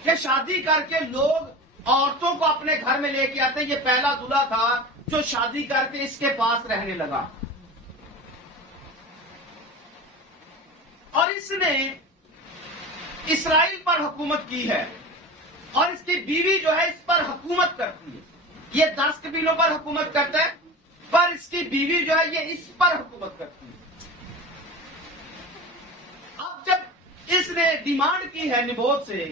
کہ شادی کر کے لوگ عورتوں کو اپنے گھر میں لے کے آتے ہیں. یہ پہلا دلہا تھا جو شادی کر کے اس کے پاس رہنے لگا، اور اس نے اسرائیل پر حکومت کی ہے، اور اس کی بیوی جو ہے اس پر حکومت کرتی ہے۔ یہ 10 قبیلوں پر حکومت کرتا ہے، پر اس کی بیوی جو ہے یہ اس پر حکومت کرتی ہے۔ اب جب اس نے ڈیمانڈ کی ہے نبوت سے،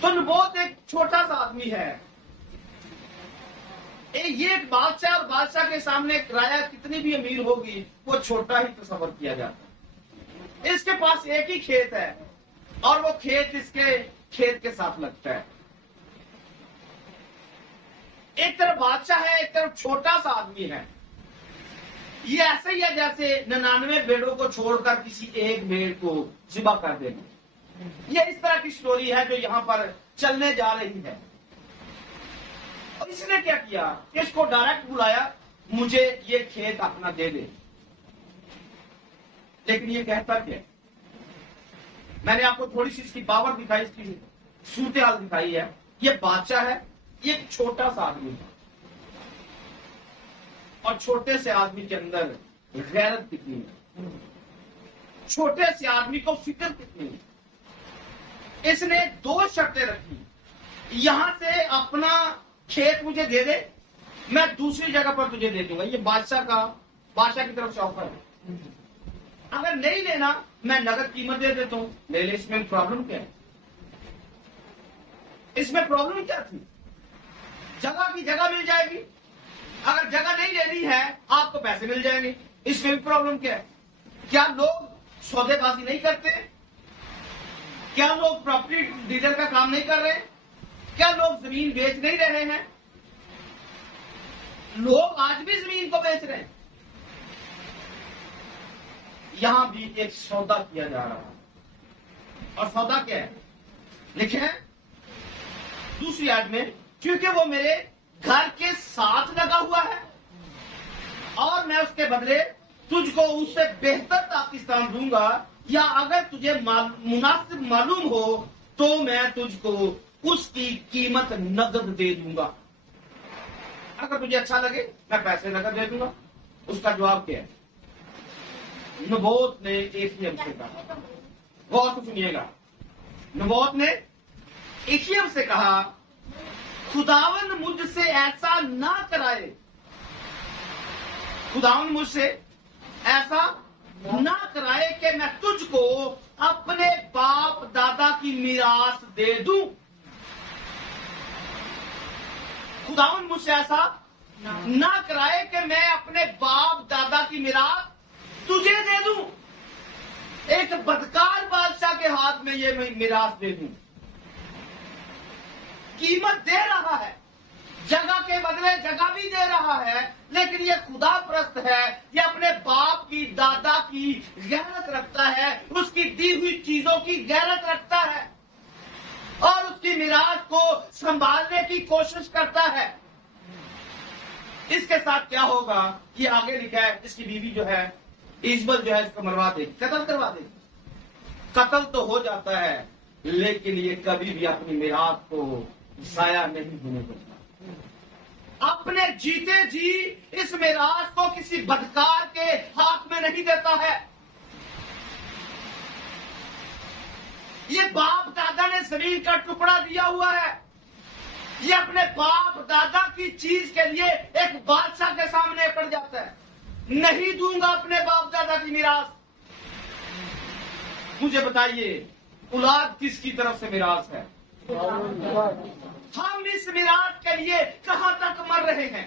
تو نبوت ایک چھوٹا سا آدمی ہے، یہ ایک بادشاہ، اور بادشاہ کے سامنے رایا کتنی بھی امیر ہوگی وہ چھوٹا ہی تصور کیا جاتا ہے۔ اس کے پاس ایک ہی کھیت ہے، اور وہ کھیت اس کے کھیت کے ساتھ لگتا ہے۔ ایک طرف بادشاہ ہے، ایک طرف چھوٹا سا آدمی ہے۔ یہ ایسے ہی ہے جیسے 99 بھیڑوں کو چھوڑ کر کسی ایک بھیڑ کو ذبح کر دینا۔ یہ اس طرح کی سٹوری ہے جو یہاں پر چلنے جا رہی ہے۔ اور اس نے کیا کیا؟ اس کو ڈائریکٹ بلایا، مجھے یہ کھیت اپنا دے دے۔ لیکن یہ کہتا کیا؟ میں نے آپ کو تھوڑی سی اس کی پاور دکھائی، اس کی صورتحال دکھائی ہے۔ یہ بادشاہ ہے، یہ ایک چھوٹا سا آدمی ہے، اور چھوٹے سے آدمی کے اندر غیرت کتنی ہے، چھوٹے سے آدمی کو فکر کتنی ہے۔ اس نے 2 شرطیں رکھی، یہاں سے اپنا کھیت مجھے دے دے، میں دوسری جگہ پر تجھے دے دوں گا۔ یہ بادشاہ کی طرف سے آفر ہے۔ اگر نہیں لینا میں نقد قیمت دے دیتا ہوں، لے لے۔ اس میں پرابلم کیا ہے؟ اس میں پرابلم کیا تھی؟ جگہ کی جگہ مل جائے گی، اگر جگہ نہیں لینی ہے آپ کو پیسے مل جائیں گے۔ اس میں بھی پرابلم کیا ہے؟ کیا لوگ سودے بازی نہیں کرتے؟ کیا لوگ پراپرٹی ڈیلر کا کام نہیں کر رہے؟ کیا لوگ زمین بیچ نہیں رہے ہیں؟ لوگ آج بھی زمین کو بیچ رہے ہیں۔ یہاں بھی ایک سودا کیا جا رہا ہے، اور سودا کیا ہے؟ لکھیں دوسری آیت میں، کیونکہ وہ میرے گھر کے ساتھ لگا ہوا ہے، اور میں اس کے بدلے تجھ کو اس سے بہتر پاکستان دوں گا، یا اگر تجھے مناسب معلوم ہو تو میں تجھ کو اس کی قیمت نقد دے دوں گا۔ اگر تجھے اچھا لگے میں پیسے نقد دے دوں گا۔ اس کا جواب کیا ہے؟ نبوت نے ایکیم سے کہا، غور سے سنیے گا، نبوت نے ایکیم سے کہا خداوند مجھ سے ایسا نہ کرائے، خداوند مجھ سے ایسا نہ کرائے کہ میں تجھ کو اپنے باپ دادا کی میراث دے دوں۔ خداوند مجھ سے ایسا نہ کرائے کہ میں اپنے باپ دادا کی میراث تجھے دے دوں، ایک بدکار بادشاہ کے ہاتھ میں یہ میراث دے دوں۔ قیمت دے رہا ہے، جگہ کے بدلے جگہ بھی دے رہا ہے، لیکن یہ خدا پرست ہے، یہ اپنے باپ کی دادا کی غیرت رکھتا ہے، اس کی دی ہوئی چیزوں کی غیرت رکھتا ہے، اور اس کی میراث کو سنبھالنے کی کوشش کرتا ہے۔ اس کے ساتھ کیا ہوگا یہ آگے لکھا ہے، اس کی بیوی جو ہے ایزبل جو ہے اس کو مروا دے گی، قتل کروا دے گی۔ قتل تو ہو جاتا ہے لیکن یہ کبھی بھی اپنی میراث کو ضائع نہیں ہونے دیتا، اپنے جیتے جی اس میراث کو کسی بدکار کے ہاتھ میں نہیں دیتا ہے۔ یہ باپ دادا نے زمین کا ٹکڑا دیا ہوا ہے، یہ اپنے باپ دادا کی چیز کے لیے ایک بادشاہ کے سامنے پڑ جاتا ہے، نہیں دوں گا اپنے باپ دادا کی میراث۔ مجھے بتائیے اولاد کس کی طرف سے میراث ہے؟ ہم اس میراث کے لیے کہاں تک مر رہے ہیں؟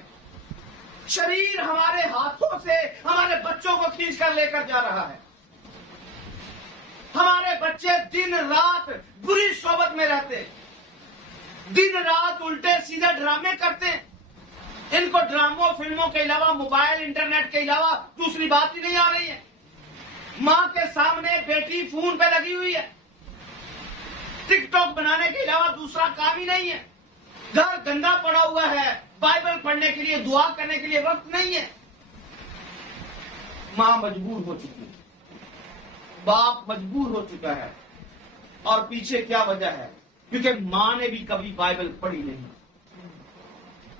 شریر ہمارے ہاتھوں سے ہمارے بچوں کو کھینچ کر لے کر جا رہا ہے، ہمارے بچے دن رات بری صحبت میں رہتے، دن رات الٹے سیدھے ڈرامے کرتے ہیں، ان کو ڈراموں فلموں کے علاوہ موبائل انٹرنیٹ کے علاوہ دوسری بات ہی نہیں آ رہی ہے۔ ماں کے سامنے بیٹی فون پہ لگی ہوئی ہے، ٹک ٹاک بنانے کے علاوہ دوسرا کام ہی نہیں ہے، گھر گندا پڑا ہوا ہے، بائبل پڑھنے کے لیے دعا کرنے کے لیے وقت نہیں ہے۔ ماں مجبور ہو چکی ہے، باپ مجبور ہو چکا ہے، اور پیچھے کیا وجہ ہے؟ کیونکہ ماں نے بھی کبھی بائبل پڑھی نہیں،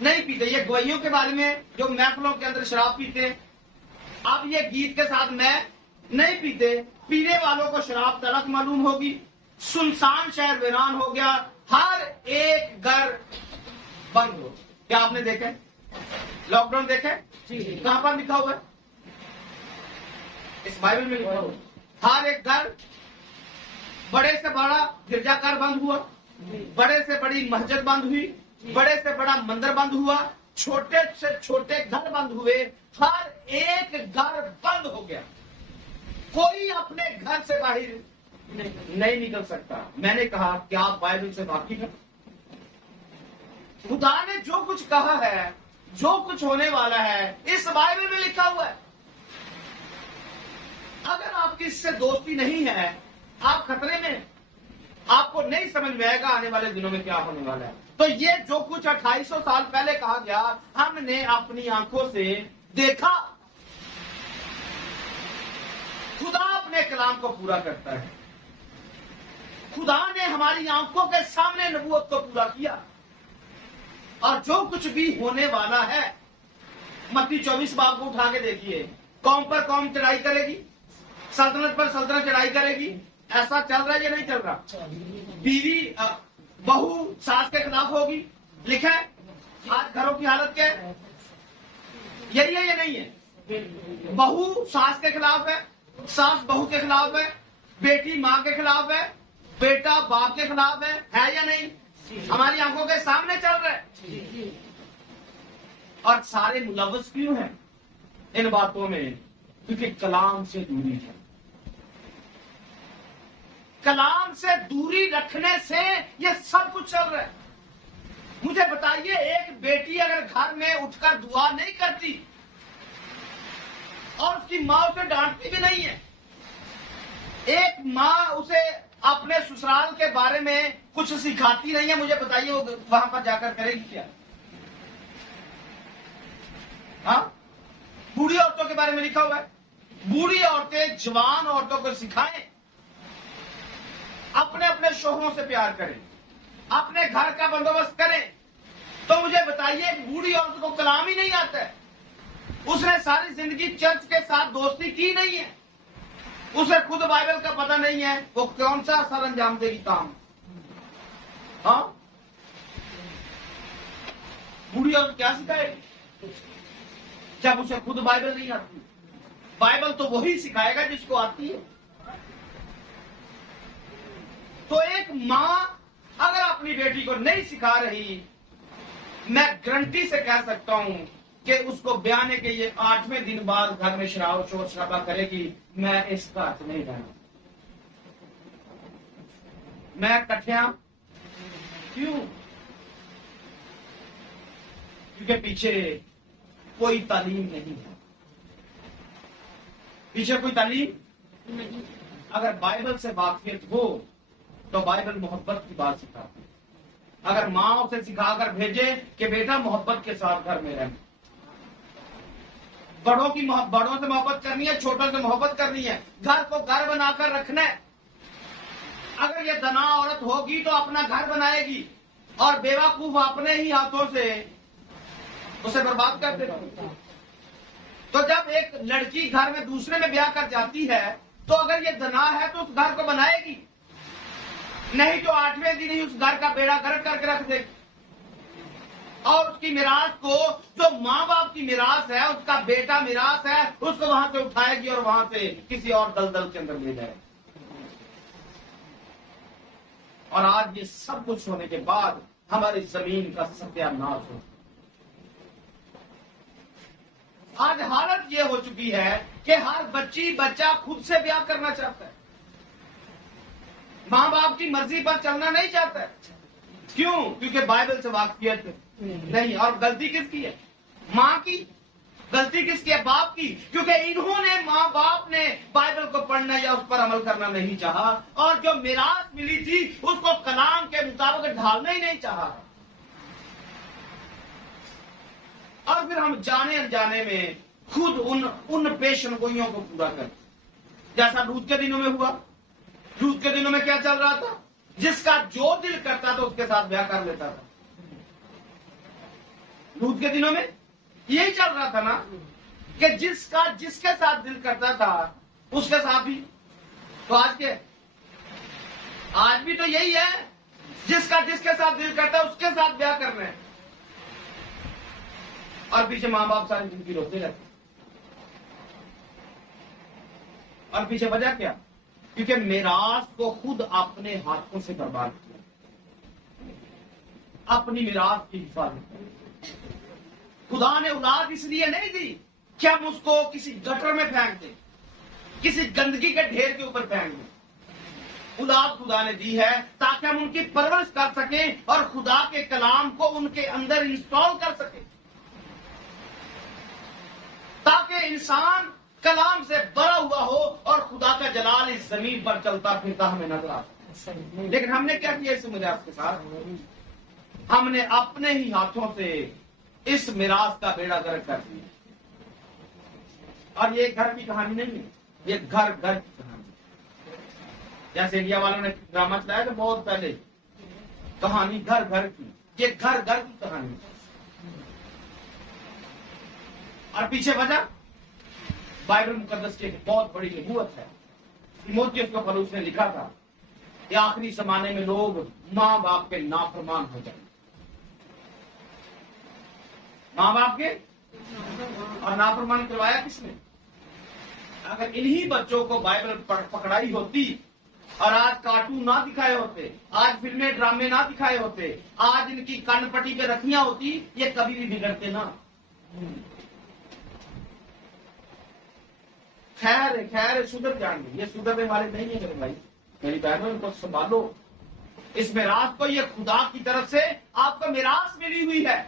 نہیں پیتے. یہ گوئیوں کے بارے میں جو محفلوں کے اندر شراب پیتے ہیں. اب یہ گیت کے ساتھ میں نہیں پیتے. پینے والوں کو شراب تلخ معلوم ہوگی. سنسان شہر ویران ہو گیا, ہر ایک گھر بند ہو. کیا آپ نے دیکھا لاک ڈاؤن دیکھا؟ کہاں پر لکھا ہوا ہے؟ اس بائبل میں لکھا ہوا ہے. ہر ایک گھر, بڑے سے بڑا گرجا گھر بند ہوا, بڑے سے بڑی مسجد بند ہوئی, بڑے سے بڑا مندر بند ہوا, چھوٹے سے چھوٹے گھر بند ہوئے, ہر ایک گھر بند ہو گیا. کوئی اپنے گھر سے باہر نہیں نکل سکتا. میں نے کہا کہ آپ بائبل سے واقف ہیں؟ خدا نے جو کچھ کہا ہے, جو کچھ ہونے والا ہے, اس بائبل میں لکھا ہوا ہے. اگر آپ کی اس سے دوستی نہیں ہے, آپ خطرے میں, آپ کو نہیں سمجھ میں آئے گا آنے والے دنوں میں کیا ہونے والا ہے. تو یہ جو کچھ 2800 سال پہلے کہا گیا, ہم نے اپنی آنکھوں سے دیکھا. خدا اپنے کلام کو پورا کرتا ہے. خدا نے ہماری آنکھوں کے سامنے نبوت کو پورا کیا. اور جو کچھ بھی ہونے والا ہے, متی 24 باب کو اٹھا کے دیکھیے. قوم پر قوم چڑھائی کرے گی, سلطنت پر سلطنت چڑھائی کرے گی. ایسا چل رہا ہے یا نہیں چل رہا؟ بیوی بہو ساس کے خلاف ہوگی, لکھا ہے. آج گھروں کی حالت کیا ہے؟ یہی ہے یا نہیں ہے؟ بہو ساس کے خلاف ہے, ساس بہو کے خلاف ہے, بیٹی ماں کے خلاف ہے, بیٹا باپ کے خلاف ہے یا نہیں؟ ہماری آنکھوں کے سامنے چل رہا ہے. اور سارے ملوث کیوں ہیں ان باتوں میں؟ کیونکہ کلام سے دوری ہے. کلام سے دوری رکھنے سے یہ سب کچھ چل رہا ہے. مجھے بتائیے, ایک بیٹی اگر گھر میں اٹھ کر دعا نہیں کرتی اور اس کی ماں اسے ڈانٹتی بھی نہیں ہے, ایک ماں اسے اپنے سسرال کے بارے میں کچھ سکھاتی نہیں ہے, مجھے بتائیے وہ وہاں پر جا کر کرے گی کیا؟ ہاں, بوڑھی عورتوں کے بارے میں لکھا ہوا ہے. بوڑھی عورتیں جوان عورتوں کو سکھائیں, اپنے اپنے شوہروں سے پیار کریں, اپنے گھر کا بندوبست کریں. تو مجھے بتائیے, ایک بوڑھی عورت کو کلام ہی نہیں آتا ہے, اس نے ساری زندگی چرچ کے ساتھ دوستی کی نہیں ہے, اسے خود بائبل کا پتہ نہیں ہے, وہ کون سا سر انجام دے گی کام؟ ہاں, بوڑھی عورت کیا سکھائے گی جب اسے خود بائبل نہیں آتی؟ بائبل تو وہی سکھائے گا جس کو آتی ہے. تو ایک ماں اگر اپنی بیٹی کو نہیں سکھا رہی, میں گارنٹی سے کہہ سکتا ہوں کہ اس کو بیانے کے یہ 8ویں دن بعد گھر میں شور شرابہ کرے گی. میں اس کا ہاتھ نہیں ڈالوں. میں کٹھیاں کیوں؟ کیونکہ پیچھے کوئی تعلیم نہیں ہے. پیچھے کوئی تعلیم نہیں. اگر بائبل سے واقفیت ہو تو بائبل محبت کی بات سکھاتی ہے. اگر ماں اسے سکھا کر بھیجے کہ بیٹا محبت کے ساتھ گھر میں رہنا, بڑوں سے محبت کرنی ہے, چھوٹوں سے محبت کرنی ہے, گھر کو گھر بنا کر رکھنا ہے. اگر یہ دنا عورت ہوگی تو اپنا گھر بنائے گی, اور بیوقوف اپنے ہی ہاتھوں سے اسے برباد کر دے گا. تو جب ایک لڑکی گھر میں دوسرے میں بیاہ کر جاتی ہے, تو اگر یہ دنا ہے تو اس گھر کو بنائے گی, نہیں تو 8ویں دن ہی اس گھر کا بیڑا گرک کر کے رکھ دے گی. اور اس کی میراث کو, جو ماں باپ کی میراث ہے, اس کا بیٹا میراث ہے, اس کو وہاں سے اٹھائے گی اور وہاں سے کسی اور دلدل کے اندر لے جائے. اور آج یہ سب کچھ ہونے کے بعد ہماری زمین کا ستیہ ناش ہو. آج حالت یہ ہو چکی ہے کہ ہر بچہ خود سے بیاہ کرنا چاہتا ہے, ماں باپ کی مرضی پر چلنا نہیں چاہتا ہے. کیوں؟ کیونکہ بائبل سے واقفیت نہیں. اور غلطی کس کی ہے؟ ماں کی. غلطی کس کی ہے؟ باپ کی. کیونکہ انہوں نے, ماں باپ نے بائبل کو پڑھنا یا اس پر عمل کرنا نہیں چاہا, اور جو میراث ملی تھی اس کو کلام کے مطابق ڈھالنا ہی نہیں چاہا. اور پھر ہم جانے انجانے میں خود ان پیشن گوئیوں کو پورا کرتے, جیسا لوط کے دنوں میں ہوا. لوط کے دنوں میں کیا چل رہا تھا؟ جس کا جو دل کرتا تھا اس کے ساتھ بیاہ کر لیتا تھا. لوط کے دنوں میں یہی چل رہا تھا نا کہ جس کے ساتھ دل کرتا تھا اس کے ساتھ ہی. تو آج بھی تو یہی ہے, جس کے ساتھ دل کرتا ہے اس کے ساتھ بیاہ کر رہے ہیں, اور پیچھے ماں باپ ساری زندگی روتے رہتے. اور پیچھے وجہ کیا؟ کیونکہ میراث کو خود اپنے ہاتھوں سے برباد کیا, اپنی میراث کی حفاظت کی. خدا نے اولاد اس لیے نہیں دی کہ ہم اس کو کسی گٹر میں پھینک دیں, کسی گندگی کے ڈھیر کے اوپر پھینک دیں. اولاد خدا نے دی ہے تاکہ ہم ان کی پرورش کر سکیں اور خدا کے کلام کو ان کے اندر انسٹال کر سکیں, تاکہ انسان کلام سے بھرا ہوا ہو اور خدا کا جلال اس زمین پر چلتا پھرتا ہمیں نظر آ سکے. لیکن ہم نے کیا کیا اس میراث کے ساتھ؟ ہم نے اپنے ہی ہاتھوں سے اس میراث کا بیڑا گرک کر دیا. اور یہ گھر کی کہانی نہیں ہے, یہ گھر گھر کی کہانی. جیسے انڈیا والوں نے ڈرامہ چلایا تھا بہت پہلے, کہانی گھر گھر کی, یہ گھر گھر کی کہانی. اور پیچھے وجہ بائبل مقدس کی ایک بہت بڑی نبوت ہے. تیموتھیوس کو پولس نے لکھا تھا کہ آخری زمانے میں لوگ ماں باپ کے نافرمان ہو جائیں گے. ماں باپ کے, اور نافرمان کروایا کس نے؟ اگر انہی بچوں کو بائبل پکڑائی ہوتی اور آج کارٹون نہ دکھائے ہوتے, آج فلمیں ڈرامے نہ دکھائے ہوتے, آج ان کی کن پٹی پہ رکھیاں ہوتی, یہ کبھی بھی بگڑتے نہ. خیر سدھر جائیں گے, یہ سدھرنے والے نہیں ہیں میرے بھائی میری بہنوں, ان کو سنبھالو. اس میراث کو, یہ خدا کی طرف سے آپ کو میراث ملی ہوئی ہے,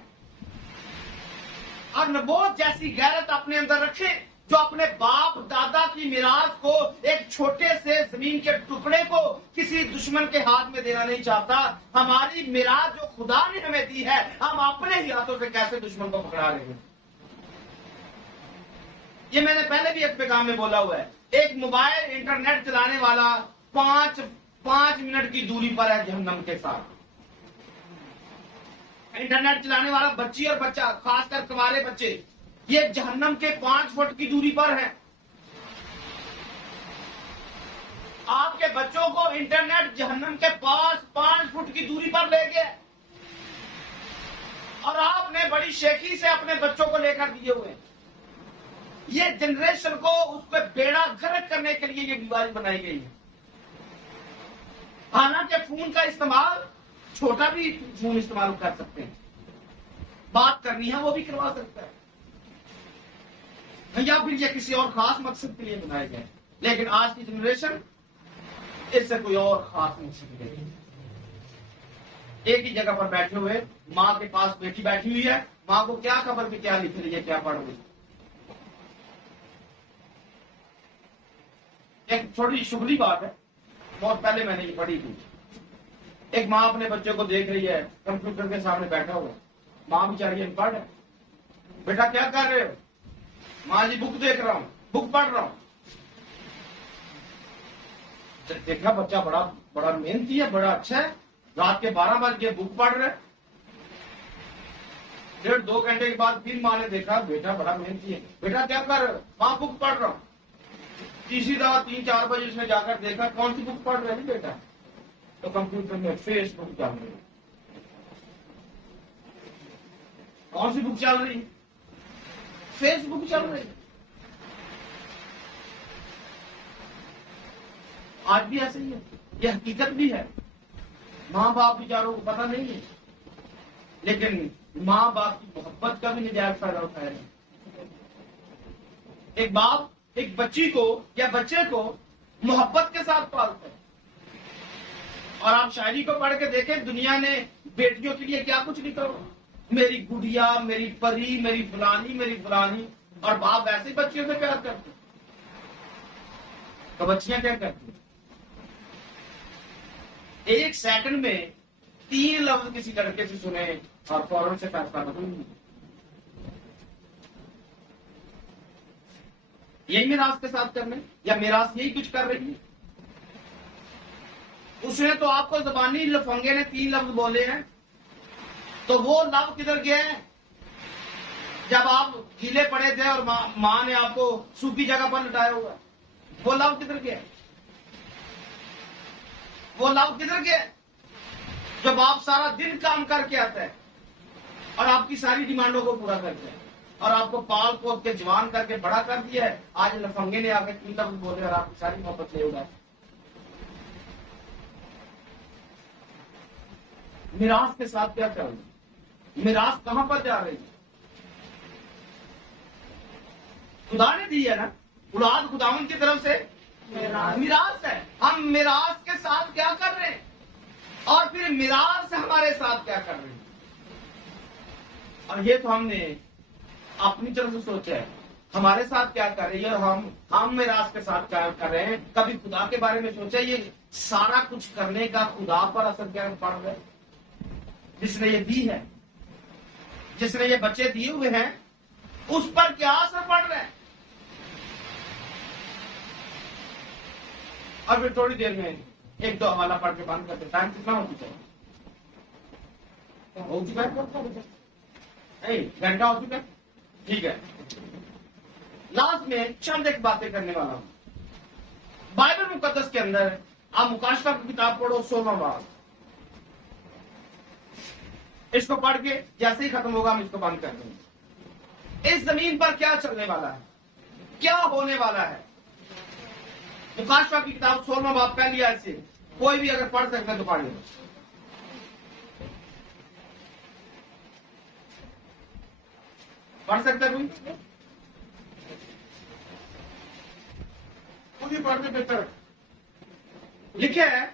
اور نبوت جیسی غیرت اپنے اندر رکھیں جو اپنے باپ دادا کی میراث کو, ایک چھوٹے سے زمین کے ٹکڑے کو کسی دشمن کے ہاتھ میں دینا نہیں چاہتا. ہماری میراث جو خدا نے ہمیں دی ہے, ہم اپنے ہی ہاتھوں سے کیسے دشمن کو پکڑا رہے ہیں. یہ میں نے پہلے بھی ایک پیغام میں بولا ہوا ہے, ایک موبائل انٹرنیٹ چلانے والا 5 منٹ کی دوری پر ہے جہنم کے ساتھ. انٹرنیٹ چلانے والا بچی اور بچہ, خاص کر کنوارے بچے, یہ جہنم کے 5 فٹ کی دوری پر ہیں. آپ کے بچوں کو انٹرنیٹ جہنم کے پاس 5 فٹ کی دوری پر لے گیا, اور آپ نے بڑی شیخی سے اپنے بچوں کو لے کر دیے ہوئے. یہ جنریشن کو اس پہ بیڑا گرک کرنے کے لیے یہ بیماری بنائی گئی ہے. حالانکہ فون کا استعمال, چھوٹا بھی فون استعمال کر سکتے ہیں, بات کرنی ہے وہ بھی کروا سکتا ہے, یا پھر یہ کسی اور خاص مقصد کے لیے بنائے گئے. لیکن آج کی جنریشن اس سے کوئی اور خاص مقصد نہیں. ایک ہی جگہ پر بیٹھے ہوئے, ماں کے پاس بیٹی بیٹھی ہوئی ہے, ماں کو کیا خبر کہ کیا لکھ رہی ہے, کیا پڑھ رہی ہے. ایک تھوڑی شغلی بات ہے, بہت پہلے میں نے یہ پڑھی تھی. ایک ماں اپنے بچوں کو دیکھ رہی ہے, کمپیوٹر کے سامنے بیٹھا ہوا ہے. ماں بیچاری ان پڑھ ہے. بیٹا کیا کر رہے ہو؟ ماں جی بک دیکھ رہا ہوں, بک پڑھ رہا ہوں. دیکھا بچہ بڑا محنتی ہے, بڑا اچھا ہے, رات کے 12 بج کے بک پڑھ رہے. 1.5-2 گھنٹے کے بعد پھر ماں نے دیکھا بیٹا بڑا محنتی ہے, بیٹا کیا کر رہے ہو؟ ماں بک پڑھ رہا ہوں. تیسری دفعہ 3-4 بجے اس نے جا کر دیکھا, کون سی بک پڑھ رہے ہیں بیٹا؟ تو کمپیوٹر میں فیس بک چل رہی. کون سی بک چل رہی؟ فیس بک چل رہی. آج بھی ایسے ہی ہے, یہ حقیقت بھی ہے. ماں باپ بیچاروں کو پتہ نہیں ہے, لیکن ماں باپ کی محبت کا بھی نجائز فائدہ اٹھایا ہے. ایک باپ ایک بچی کو یا بچے کو محبت کے ساتھ پالتا ہے. اور آپ شاعری کو پڑھ کے دیکھیں, دنیا نے بیٹیوں کے لیے کیا کچھ نہیں کرو, میری گڑیا, میری پری, میری فلانی, میری فلانی. اور باپ ویسے ہی بچیوں سے پیار کرتے, تو بچیاں کیا کرتی ہیں؟ 1 سیکنڈ میں 3 لفظ کسی لڑکے سے سنے اور فوراً سے فیصلہ بدل دیں. یہی میراث کے ساتھ کرنے, یا میراث یہی کچھ کر رہی ہے. اس نے تو آپ کو زبانی لفنگے نے 3 لفظ بولے ہیں, تو وہ لفظ کدھر گیا ہے؟ جب آپ گیلے پڑے تھے اور ماں نے آپ کو سوکھی جگہ پر لٹایا ہوا، وہ لو کدھر گیا؟ وہ لو کدھر گیا جب آپ سارا دن کام کر کے آتا ہے اور آپ کی ساری ڈیمانڈوں کو پورا کرتے ہیں اور آپ کو پال پوس کے جوان کر کے بڑا کر دیا ہے، آج لفنگے نے آ کے تین لفظ بولے اور آپ کی ساری محبت لے اڑائے۔ میراث کے ساتھ کیا کر رہی ہے؟ میراث کہاں پر جا رہی ہے؟ خدا نے دی ہے نا، اولاد خداوند کی طرف سے میراث ہے، ہم میراث کے ساتھ کیا کر رہے ہیں اور پھر میراث ہمارے ساتھ کیا کر رہے ہیں؟ اور یہ تو ہم نے اپنی طرف سے سوچا ہے، ہمارے ساتھ کیا کر رہی ہے اور ہم میراث کے ساتھ کیا کر رہے ہیں؟ کبھی خدا کے بارے میں سوچا یہ سارا کچھ کرنے کا خدا پر اثر کیا پڑ رہا ہے؟ جس نے یہ دی ہے، جس نے یہ بچے دیے ہوئے ہیں، اس پر کیا اثر پڑ رہا ہے؟ اور پھر تھوڑی دیر میں ایک دو حوالہ پڑھ کے بند کرتے، ٹائم کتنا ہو چکا ہے؟ ہو چکا ہے، گھنٹہ ہو چکا ہے، ٹھیک ہے۔ لاسٹ میں چند ایک باتیں کرنے والا ہوں۔ بائبل مقدس کے اندر آپ مکاشفہ کی کتاب پڑھو 16واں باب، اس کو پڑھ کے جیسے ہی ختم ہوگا ہم اس کو بند کر دیں گے۔ اس زمین پر کیا چلنے والا ہے، کیا ہونے والا ہے؟ مکاشفہ کی کتاب 16واں باب پہلی آیت سے کوئی بھی اگر پڑھ سکتا ہے تو پڑھ لیں۔ پڑھ سکتا ہے کوئی؟ کوئی بھی پڑھنے بہتر لکھے ہے،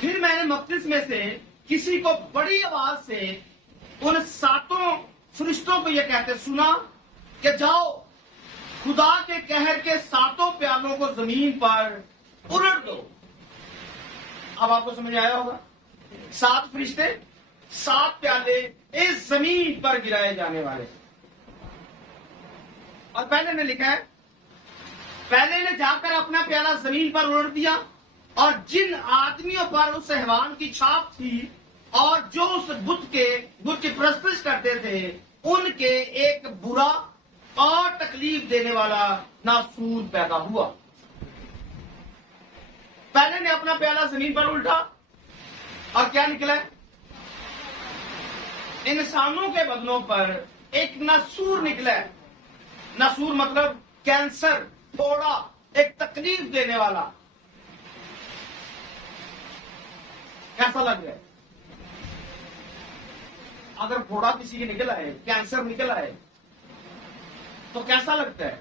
پھر میں نے مقدس میں سے کسی کو بڑی آواز سے ان 7 فرشتوں کو یہ کہتے سنا کہ جاؤ خدا کے قہر کے 7 پیالوں کو زمین پر الٹ دو۔ اب آپ کو سمجھ آیا ہوگا، 7 فرشتے، 7 پیالے اس زمین پر گرائے جانے والے۔ اور پہلے نے لکھا ہے، پہلے نے جا کر اپنا پیالہ زمین پر الٹ دیا اور جن آدمیوں پر اس حیوان کی چھاپ تھی اور جو اس بت کی پرستش کرتے تھے ان کے ایک برا اور تکلیف دینے والا ناسور پیدا ہوا۔ پہلے نے اپنا پیالہ زمین پر الٹا اور کیا نکلا ہے؟ انسانوں کے بدنوں پر ایک ناسور نکلا ہے۔ ناسور مطلب کینسر، پھوڑا، ایک تکلیف دینے والا۔ کیسا لگ رہا ہے؟ اگر پھوڑا کسی کی نکل آئے، کینسر نکل آئے تو کیسا لگتا ہے؟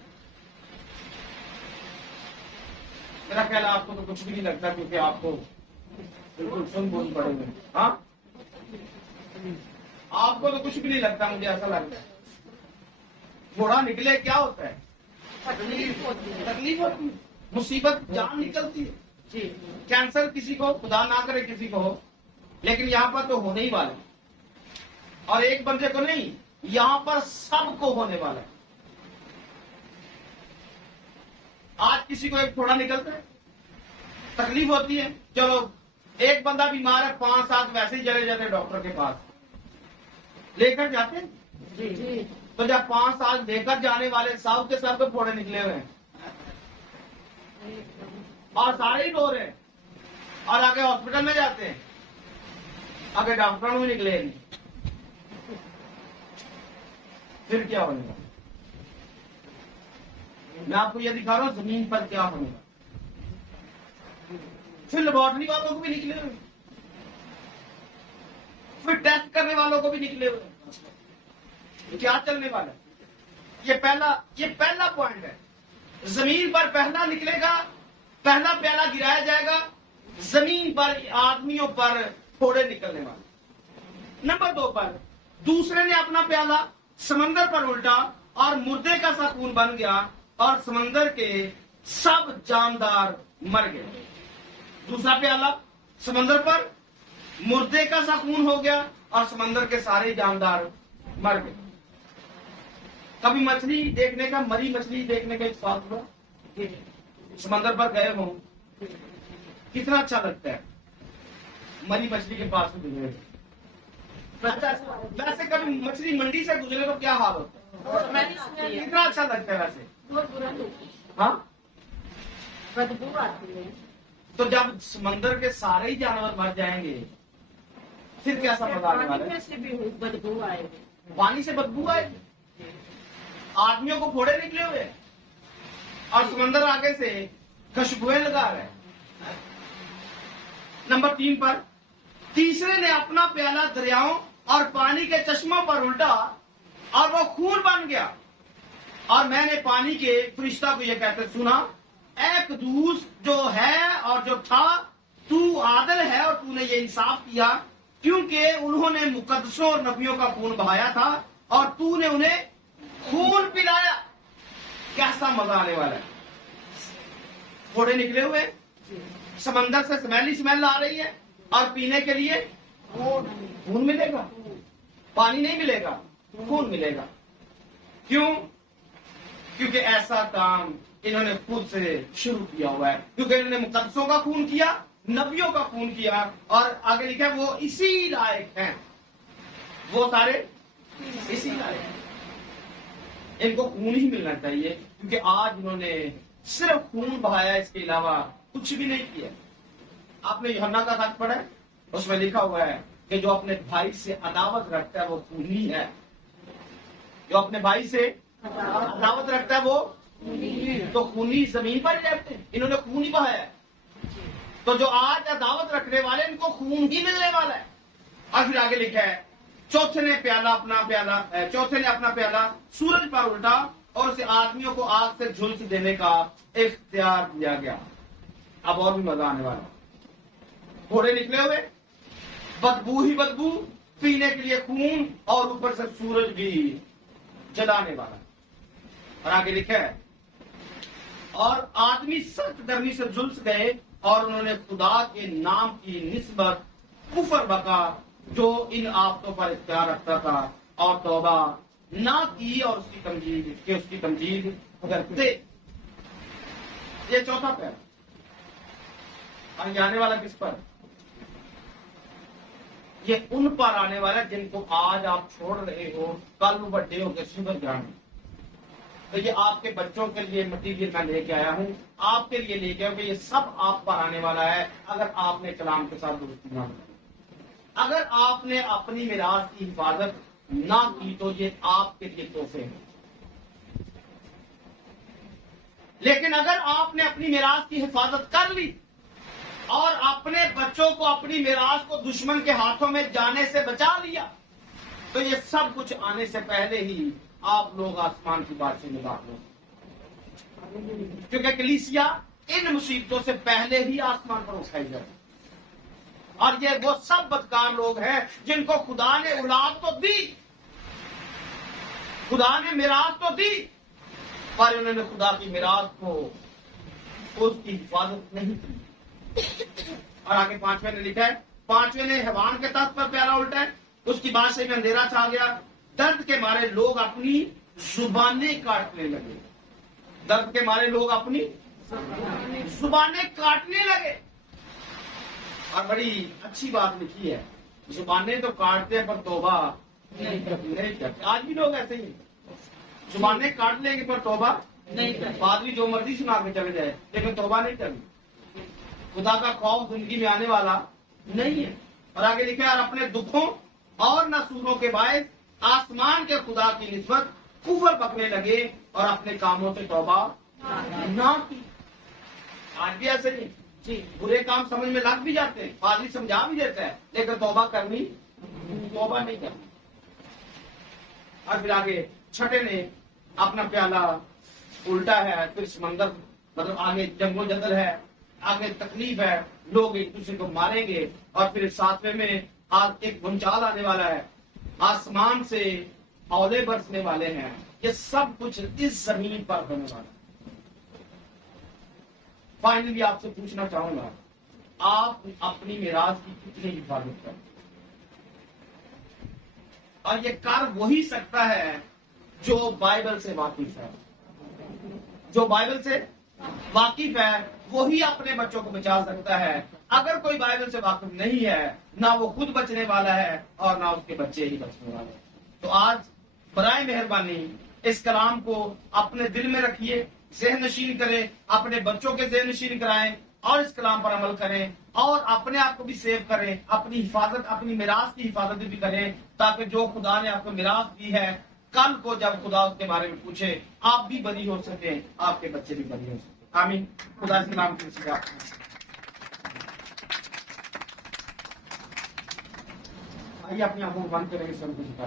میرا خیال ہے آپ کو تو کچھ بھی نہیں لگتا کیونکہ آپ کو بالکل سن بول پڑے ہوئے۔ ہاں، آپ کو تو کچھ بھی نہیں لگتا، مجھے ایسا لگتا ہے۔ پھوڑا نکلے کیا ہوتا ہے؟ تکلیف ہوتی ہے، مصیبت، جان نکلتی ہے۔ جی، کینسر کسی کو، خدا نہ کرے کسی کو ہو، لیکن یہاں پر تو ہونے ہی والا ہے، اور ایک بندے کو نہیں، یہاں پر سب کو ہونے والا ہے۔ آج کسی کو ایک پھوڑا نکلتا ہے، تکلیف ہوتی ہے، چلو ایک بندہ بیمار ہے، 5-7 ویسے ہی چلے جاتے ہیں ڈاکٹر کے پاس، لے کر جاتے ہیں۔ جی، تو جب 5 سال لے کر جانے والے سب کے سب پھوڑے نکلے ہوئے ہیں اور سارے ہی رو رہے ہیں، اور آگے ہاسپٹل میں جاتے ہیں، آگے ڈاکٹروں میں نکلے نہیں، پھر کیا ہونے گا؟ میں آپ کو یہ دکھا رہا ہوں زمین پر کیا ہونے گا۔ پھر لیبارٹری والوں کو بھی نکلے ہوئے، پھر ٹیسٹ کرنے والوں کو بھی نکلے ہوئے، کیا چلنے والا ہے؟ یہ پہلا پوائنٹ ہے۔ زمین پر پہلا نکلے گا، پہلا پیالہ گرایا جائے گا، زمین پر آدمیوں پر پھوڑے نکلنے والے۔ نمبر 2 پر دوسرے نے اپنا پیالہ سمندر پر الٹا اور مردے کا سا خون بن گیا اور سمندر کے سب جاندار مر گئے۔ دوسرا پیالہ سمندر پر مردے کا سا خون ہو گیا اور سمندر کے سارے جاندار مر گئے۔ کبھی مچھلی دیکھنے کا، مری مچھلی دیکھنے کا ایک سواد ہوا؟ سمندر پر گئے ہوں، کتنا اچھا لگتا ہے مری مچھلی کے پاس گزرے۔ اچھا ویسے کبھی مچھلی منڈی سے گزرے تو کیا حال ہوتا ہے؟ کتنا اچھا لگتا ہے ویسے؟ بہت برا لگتا ہے، ہاں بدبو آتی ہے، تو جب سمندر کے سارے ہی جانور مر جائیں گے پھر کیسا مزہ آنے والا پانی ہے؟ میں سے بھی بدبو آئے گی۔ پانی سے بدبو آئے گی، آدمیوں کو پھوڑے نکلے ہوئے اور سمندر آگے سے خوشبوئیں لگا رہے ہیں۔ نمبر 3 پر تیسرے نے اپنا پیالہ دریاؤں اور پانی کے چشموں پر الٹا اور وہ خون بن گیا، اور میں نے پانی کے فرشتہ کو یہ کہتے سنا، اے قدوس جو ہے اور جو تھا، تو عادل ہے اور تو نے یہ انصاف کیا، کیونکہ انہوں نے مقدسوں اور نبیوں کا خون بہایا تھا اور تو نے انہیں خون پلایا۔ کیسا مزہ آنے والا ہے؟ پھوڑے نکلے ہوئے، سمندر سے سمیل آ رہی ہے، اور پینے کے لیے خون ملے گا، پانی نہیں ملے گا، خون ملے گا۔ کیوں؟ کیونکہ ایسا کام انہوں نے خود سے شروع کیا ہوا ہے، کیونکہ انہوں نے مقدسوں کا خون کیا، نبیوں کا خون کیا، اور آگے لکھا ہے وہ اسی لائق ہیں، وہ سارے اسی لائق ہیں۔ ان کو خون ہی ملنا چاہیے، کیونکہ آج انہوں نے صرف خون بہایا، اس کے علاوہ کچھ بھی نہیں کیا۔ آپ نے یوحنا کا خط پڑھا ہے، اس میں لکھا ہوا ہے کہ جو اپنے بھائی سے عداوت رکھتا ہے وہ خونی ہے، جو اپنے بھائی سے عداوت رکھتا ہے وہ تو خونی زمین پر ہی رہتے ہیں، انہوں نے خون ہی بہایا ہے۔ تو جو آج عداوت رکھنے والے ان کو خون ہی ملنے والا ہے۔ اور پھر آگے لکھا ہے چوتھے نے اپنا پیالہ سورج پر الٹا اور اسے آدمیوں کو آگ سے جھلس دینے کا اختیار دیا گیا۔ اب اور بھی مزہ آنے والا ہے۔ گھوڑے نکلے ہوئے، بدبو ہی بدبو، پینے کے لیے خون، اور اوپر سے سورج بھی جلانے والا۔ اور آگے لکھا ہے اور آدمی سخت گرمی سے جھلس گئے اور انہوں نے خدا کے نام کی نسبت کفر بکا جو ان آفتوں پر اختیار رکھتا تھا، اور توبہ نہ کی اور اس کی تمجید کرتے۔ یہ چوتھا پیر۔ اور یہ آنے والا کس پر؟ یہ ان پر آنے والا جن کو آج آپ چھوڑ رہے ہو، کل وہ بڑے ہو کے سدھر جائیں۔ تو یہ آپ کے بچوں کے لیے مٹیریل میں لے کے آیا ہوں، آپ کے لیے لے کے آؤں کہ یہ سب آپ پر آنے والا ہے اگر آپ نے کلام کے ساتھ درستی نہ کی۔ اگر آپ نے اپنی میراث کی حفاظت نہ کی تو یہ آپ کے لیے تحفے ہیں، لیکن اگر آپ نے اپنی میراث کی حفاظت کر لی اور اپنے بچوں کو اپنی میراث کو دشمن کے ہاتھوں میں جانے سے بچا لیا تو یہ سب کچھ آنے سے پہلے ہی آپ لوگ آسمان کی بادشاہی میں داخل ہو، کیونکہ کلیسیا ان مصیبتوں سے پہلے ہی آسمان پر اٹھائی جائے۔ اور یہ وہ سب بدکار لوگ ہیں جن کو خدا نے اولاد تو دی، خدا نے میراث تو دی، پر انہوں نے خدا کی میراث کو اس کی حفاظت نہیں کی۔ اور آگے 5ویں نے لکھا ہے 5ویں نے حیوان کے تخت پر پیالہ الٹا ہے، اس کی بادشاہی میں اندھیرا چھا گیا، درد کے مارے لوگ اپنی زبانیں کاٹنے لگے۔ درد کے مارے لوگ اپنی زبانیں کاٹنے لگے۔ اور بڑی اچھی بات لکھی ہے، زبانیں تو کاٹتے ہیں پر توبہ نہیں کرتے۔ آج بھی لوگ ایسے ہی زبانیں کاٹ لیں گے پر توبہ نہیں کرتے۔ پادری جو مرضی سنا کے چلے جائے لیکن توبہ نہیں کرنی۔ خدا کا خوف زندگی میں آنے والا نہیں ہے۔ اور آگے لکھا ہے اور اپنے دکھوں اور نصوروں کے باعث آسمان کے خدا کی نسبت کفر پکنے لگے اور اپنے کاموں سے توبہ نہ کی۔ آج بھی ایسے نہیں، جی برے کام سمجھ میں لگ بھی جاتے ہیں، پادری سمجھا بھی دیتا ہے، لیکن توبہ نہیں کرنی۔ اور پھر آگے 6 نے اپنا پیالہ الٹا ہے، پھر سمندر مطلب آگے جنگ و جدل ہے، آگے تکلیف ہے، لوگ ایک دوسرے کو ماریں گے، اور پھر 7ویں میں آج ایک بھونچال آنے والا ہے، آسمان سے اولے برسنے والے ہیں۔ یہ سب کچھ اس زمین پر ہونے والا ہے۔ فائنلی آپ سے پوچھنا چاہوں گا، آپ اپنی میراث کی کتنی حفاظت کریں؟ اور یہ کر وہی سکتا ہے جو بائبل سے واقف ہے۔ جو بائبل سے واقف ہے وہی اپنے بچوں کو بچا سکتا ہے، اگر کوئی بائبل سے واقف نہیں ہے نہ وہ خود بچنے والا ہے اور نہ اس کے بچے ہی بچنے والے ہیں. تو آج برائے مہربانی اس کلام کو اپنے دل میں رکھیے, ذہن نشین کریں, اپنے بچوں کے ذہن نشین کرائیں اور اس کلام پر عمل کریں اور اپنے آپ کو بھی سیو کریں, اپنی حفاظت, اپنی میراث کی حفاظت بھی کریں, تاکہ جو خدا نے آپ کو میراث دی ہے کل کو جب خدا اس کے بارے میں پوچھے آپ بھی بری ہو سکیں, آپ کے بچے بھی بری ہو سکیں. آمین. خدا کے نام سے آئیے اپنی آنکھوں کو بند کریں گے, سب کچھ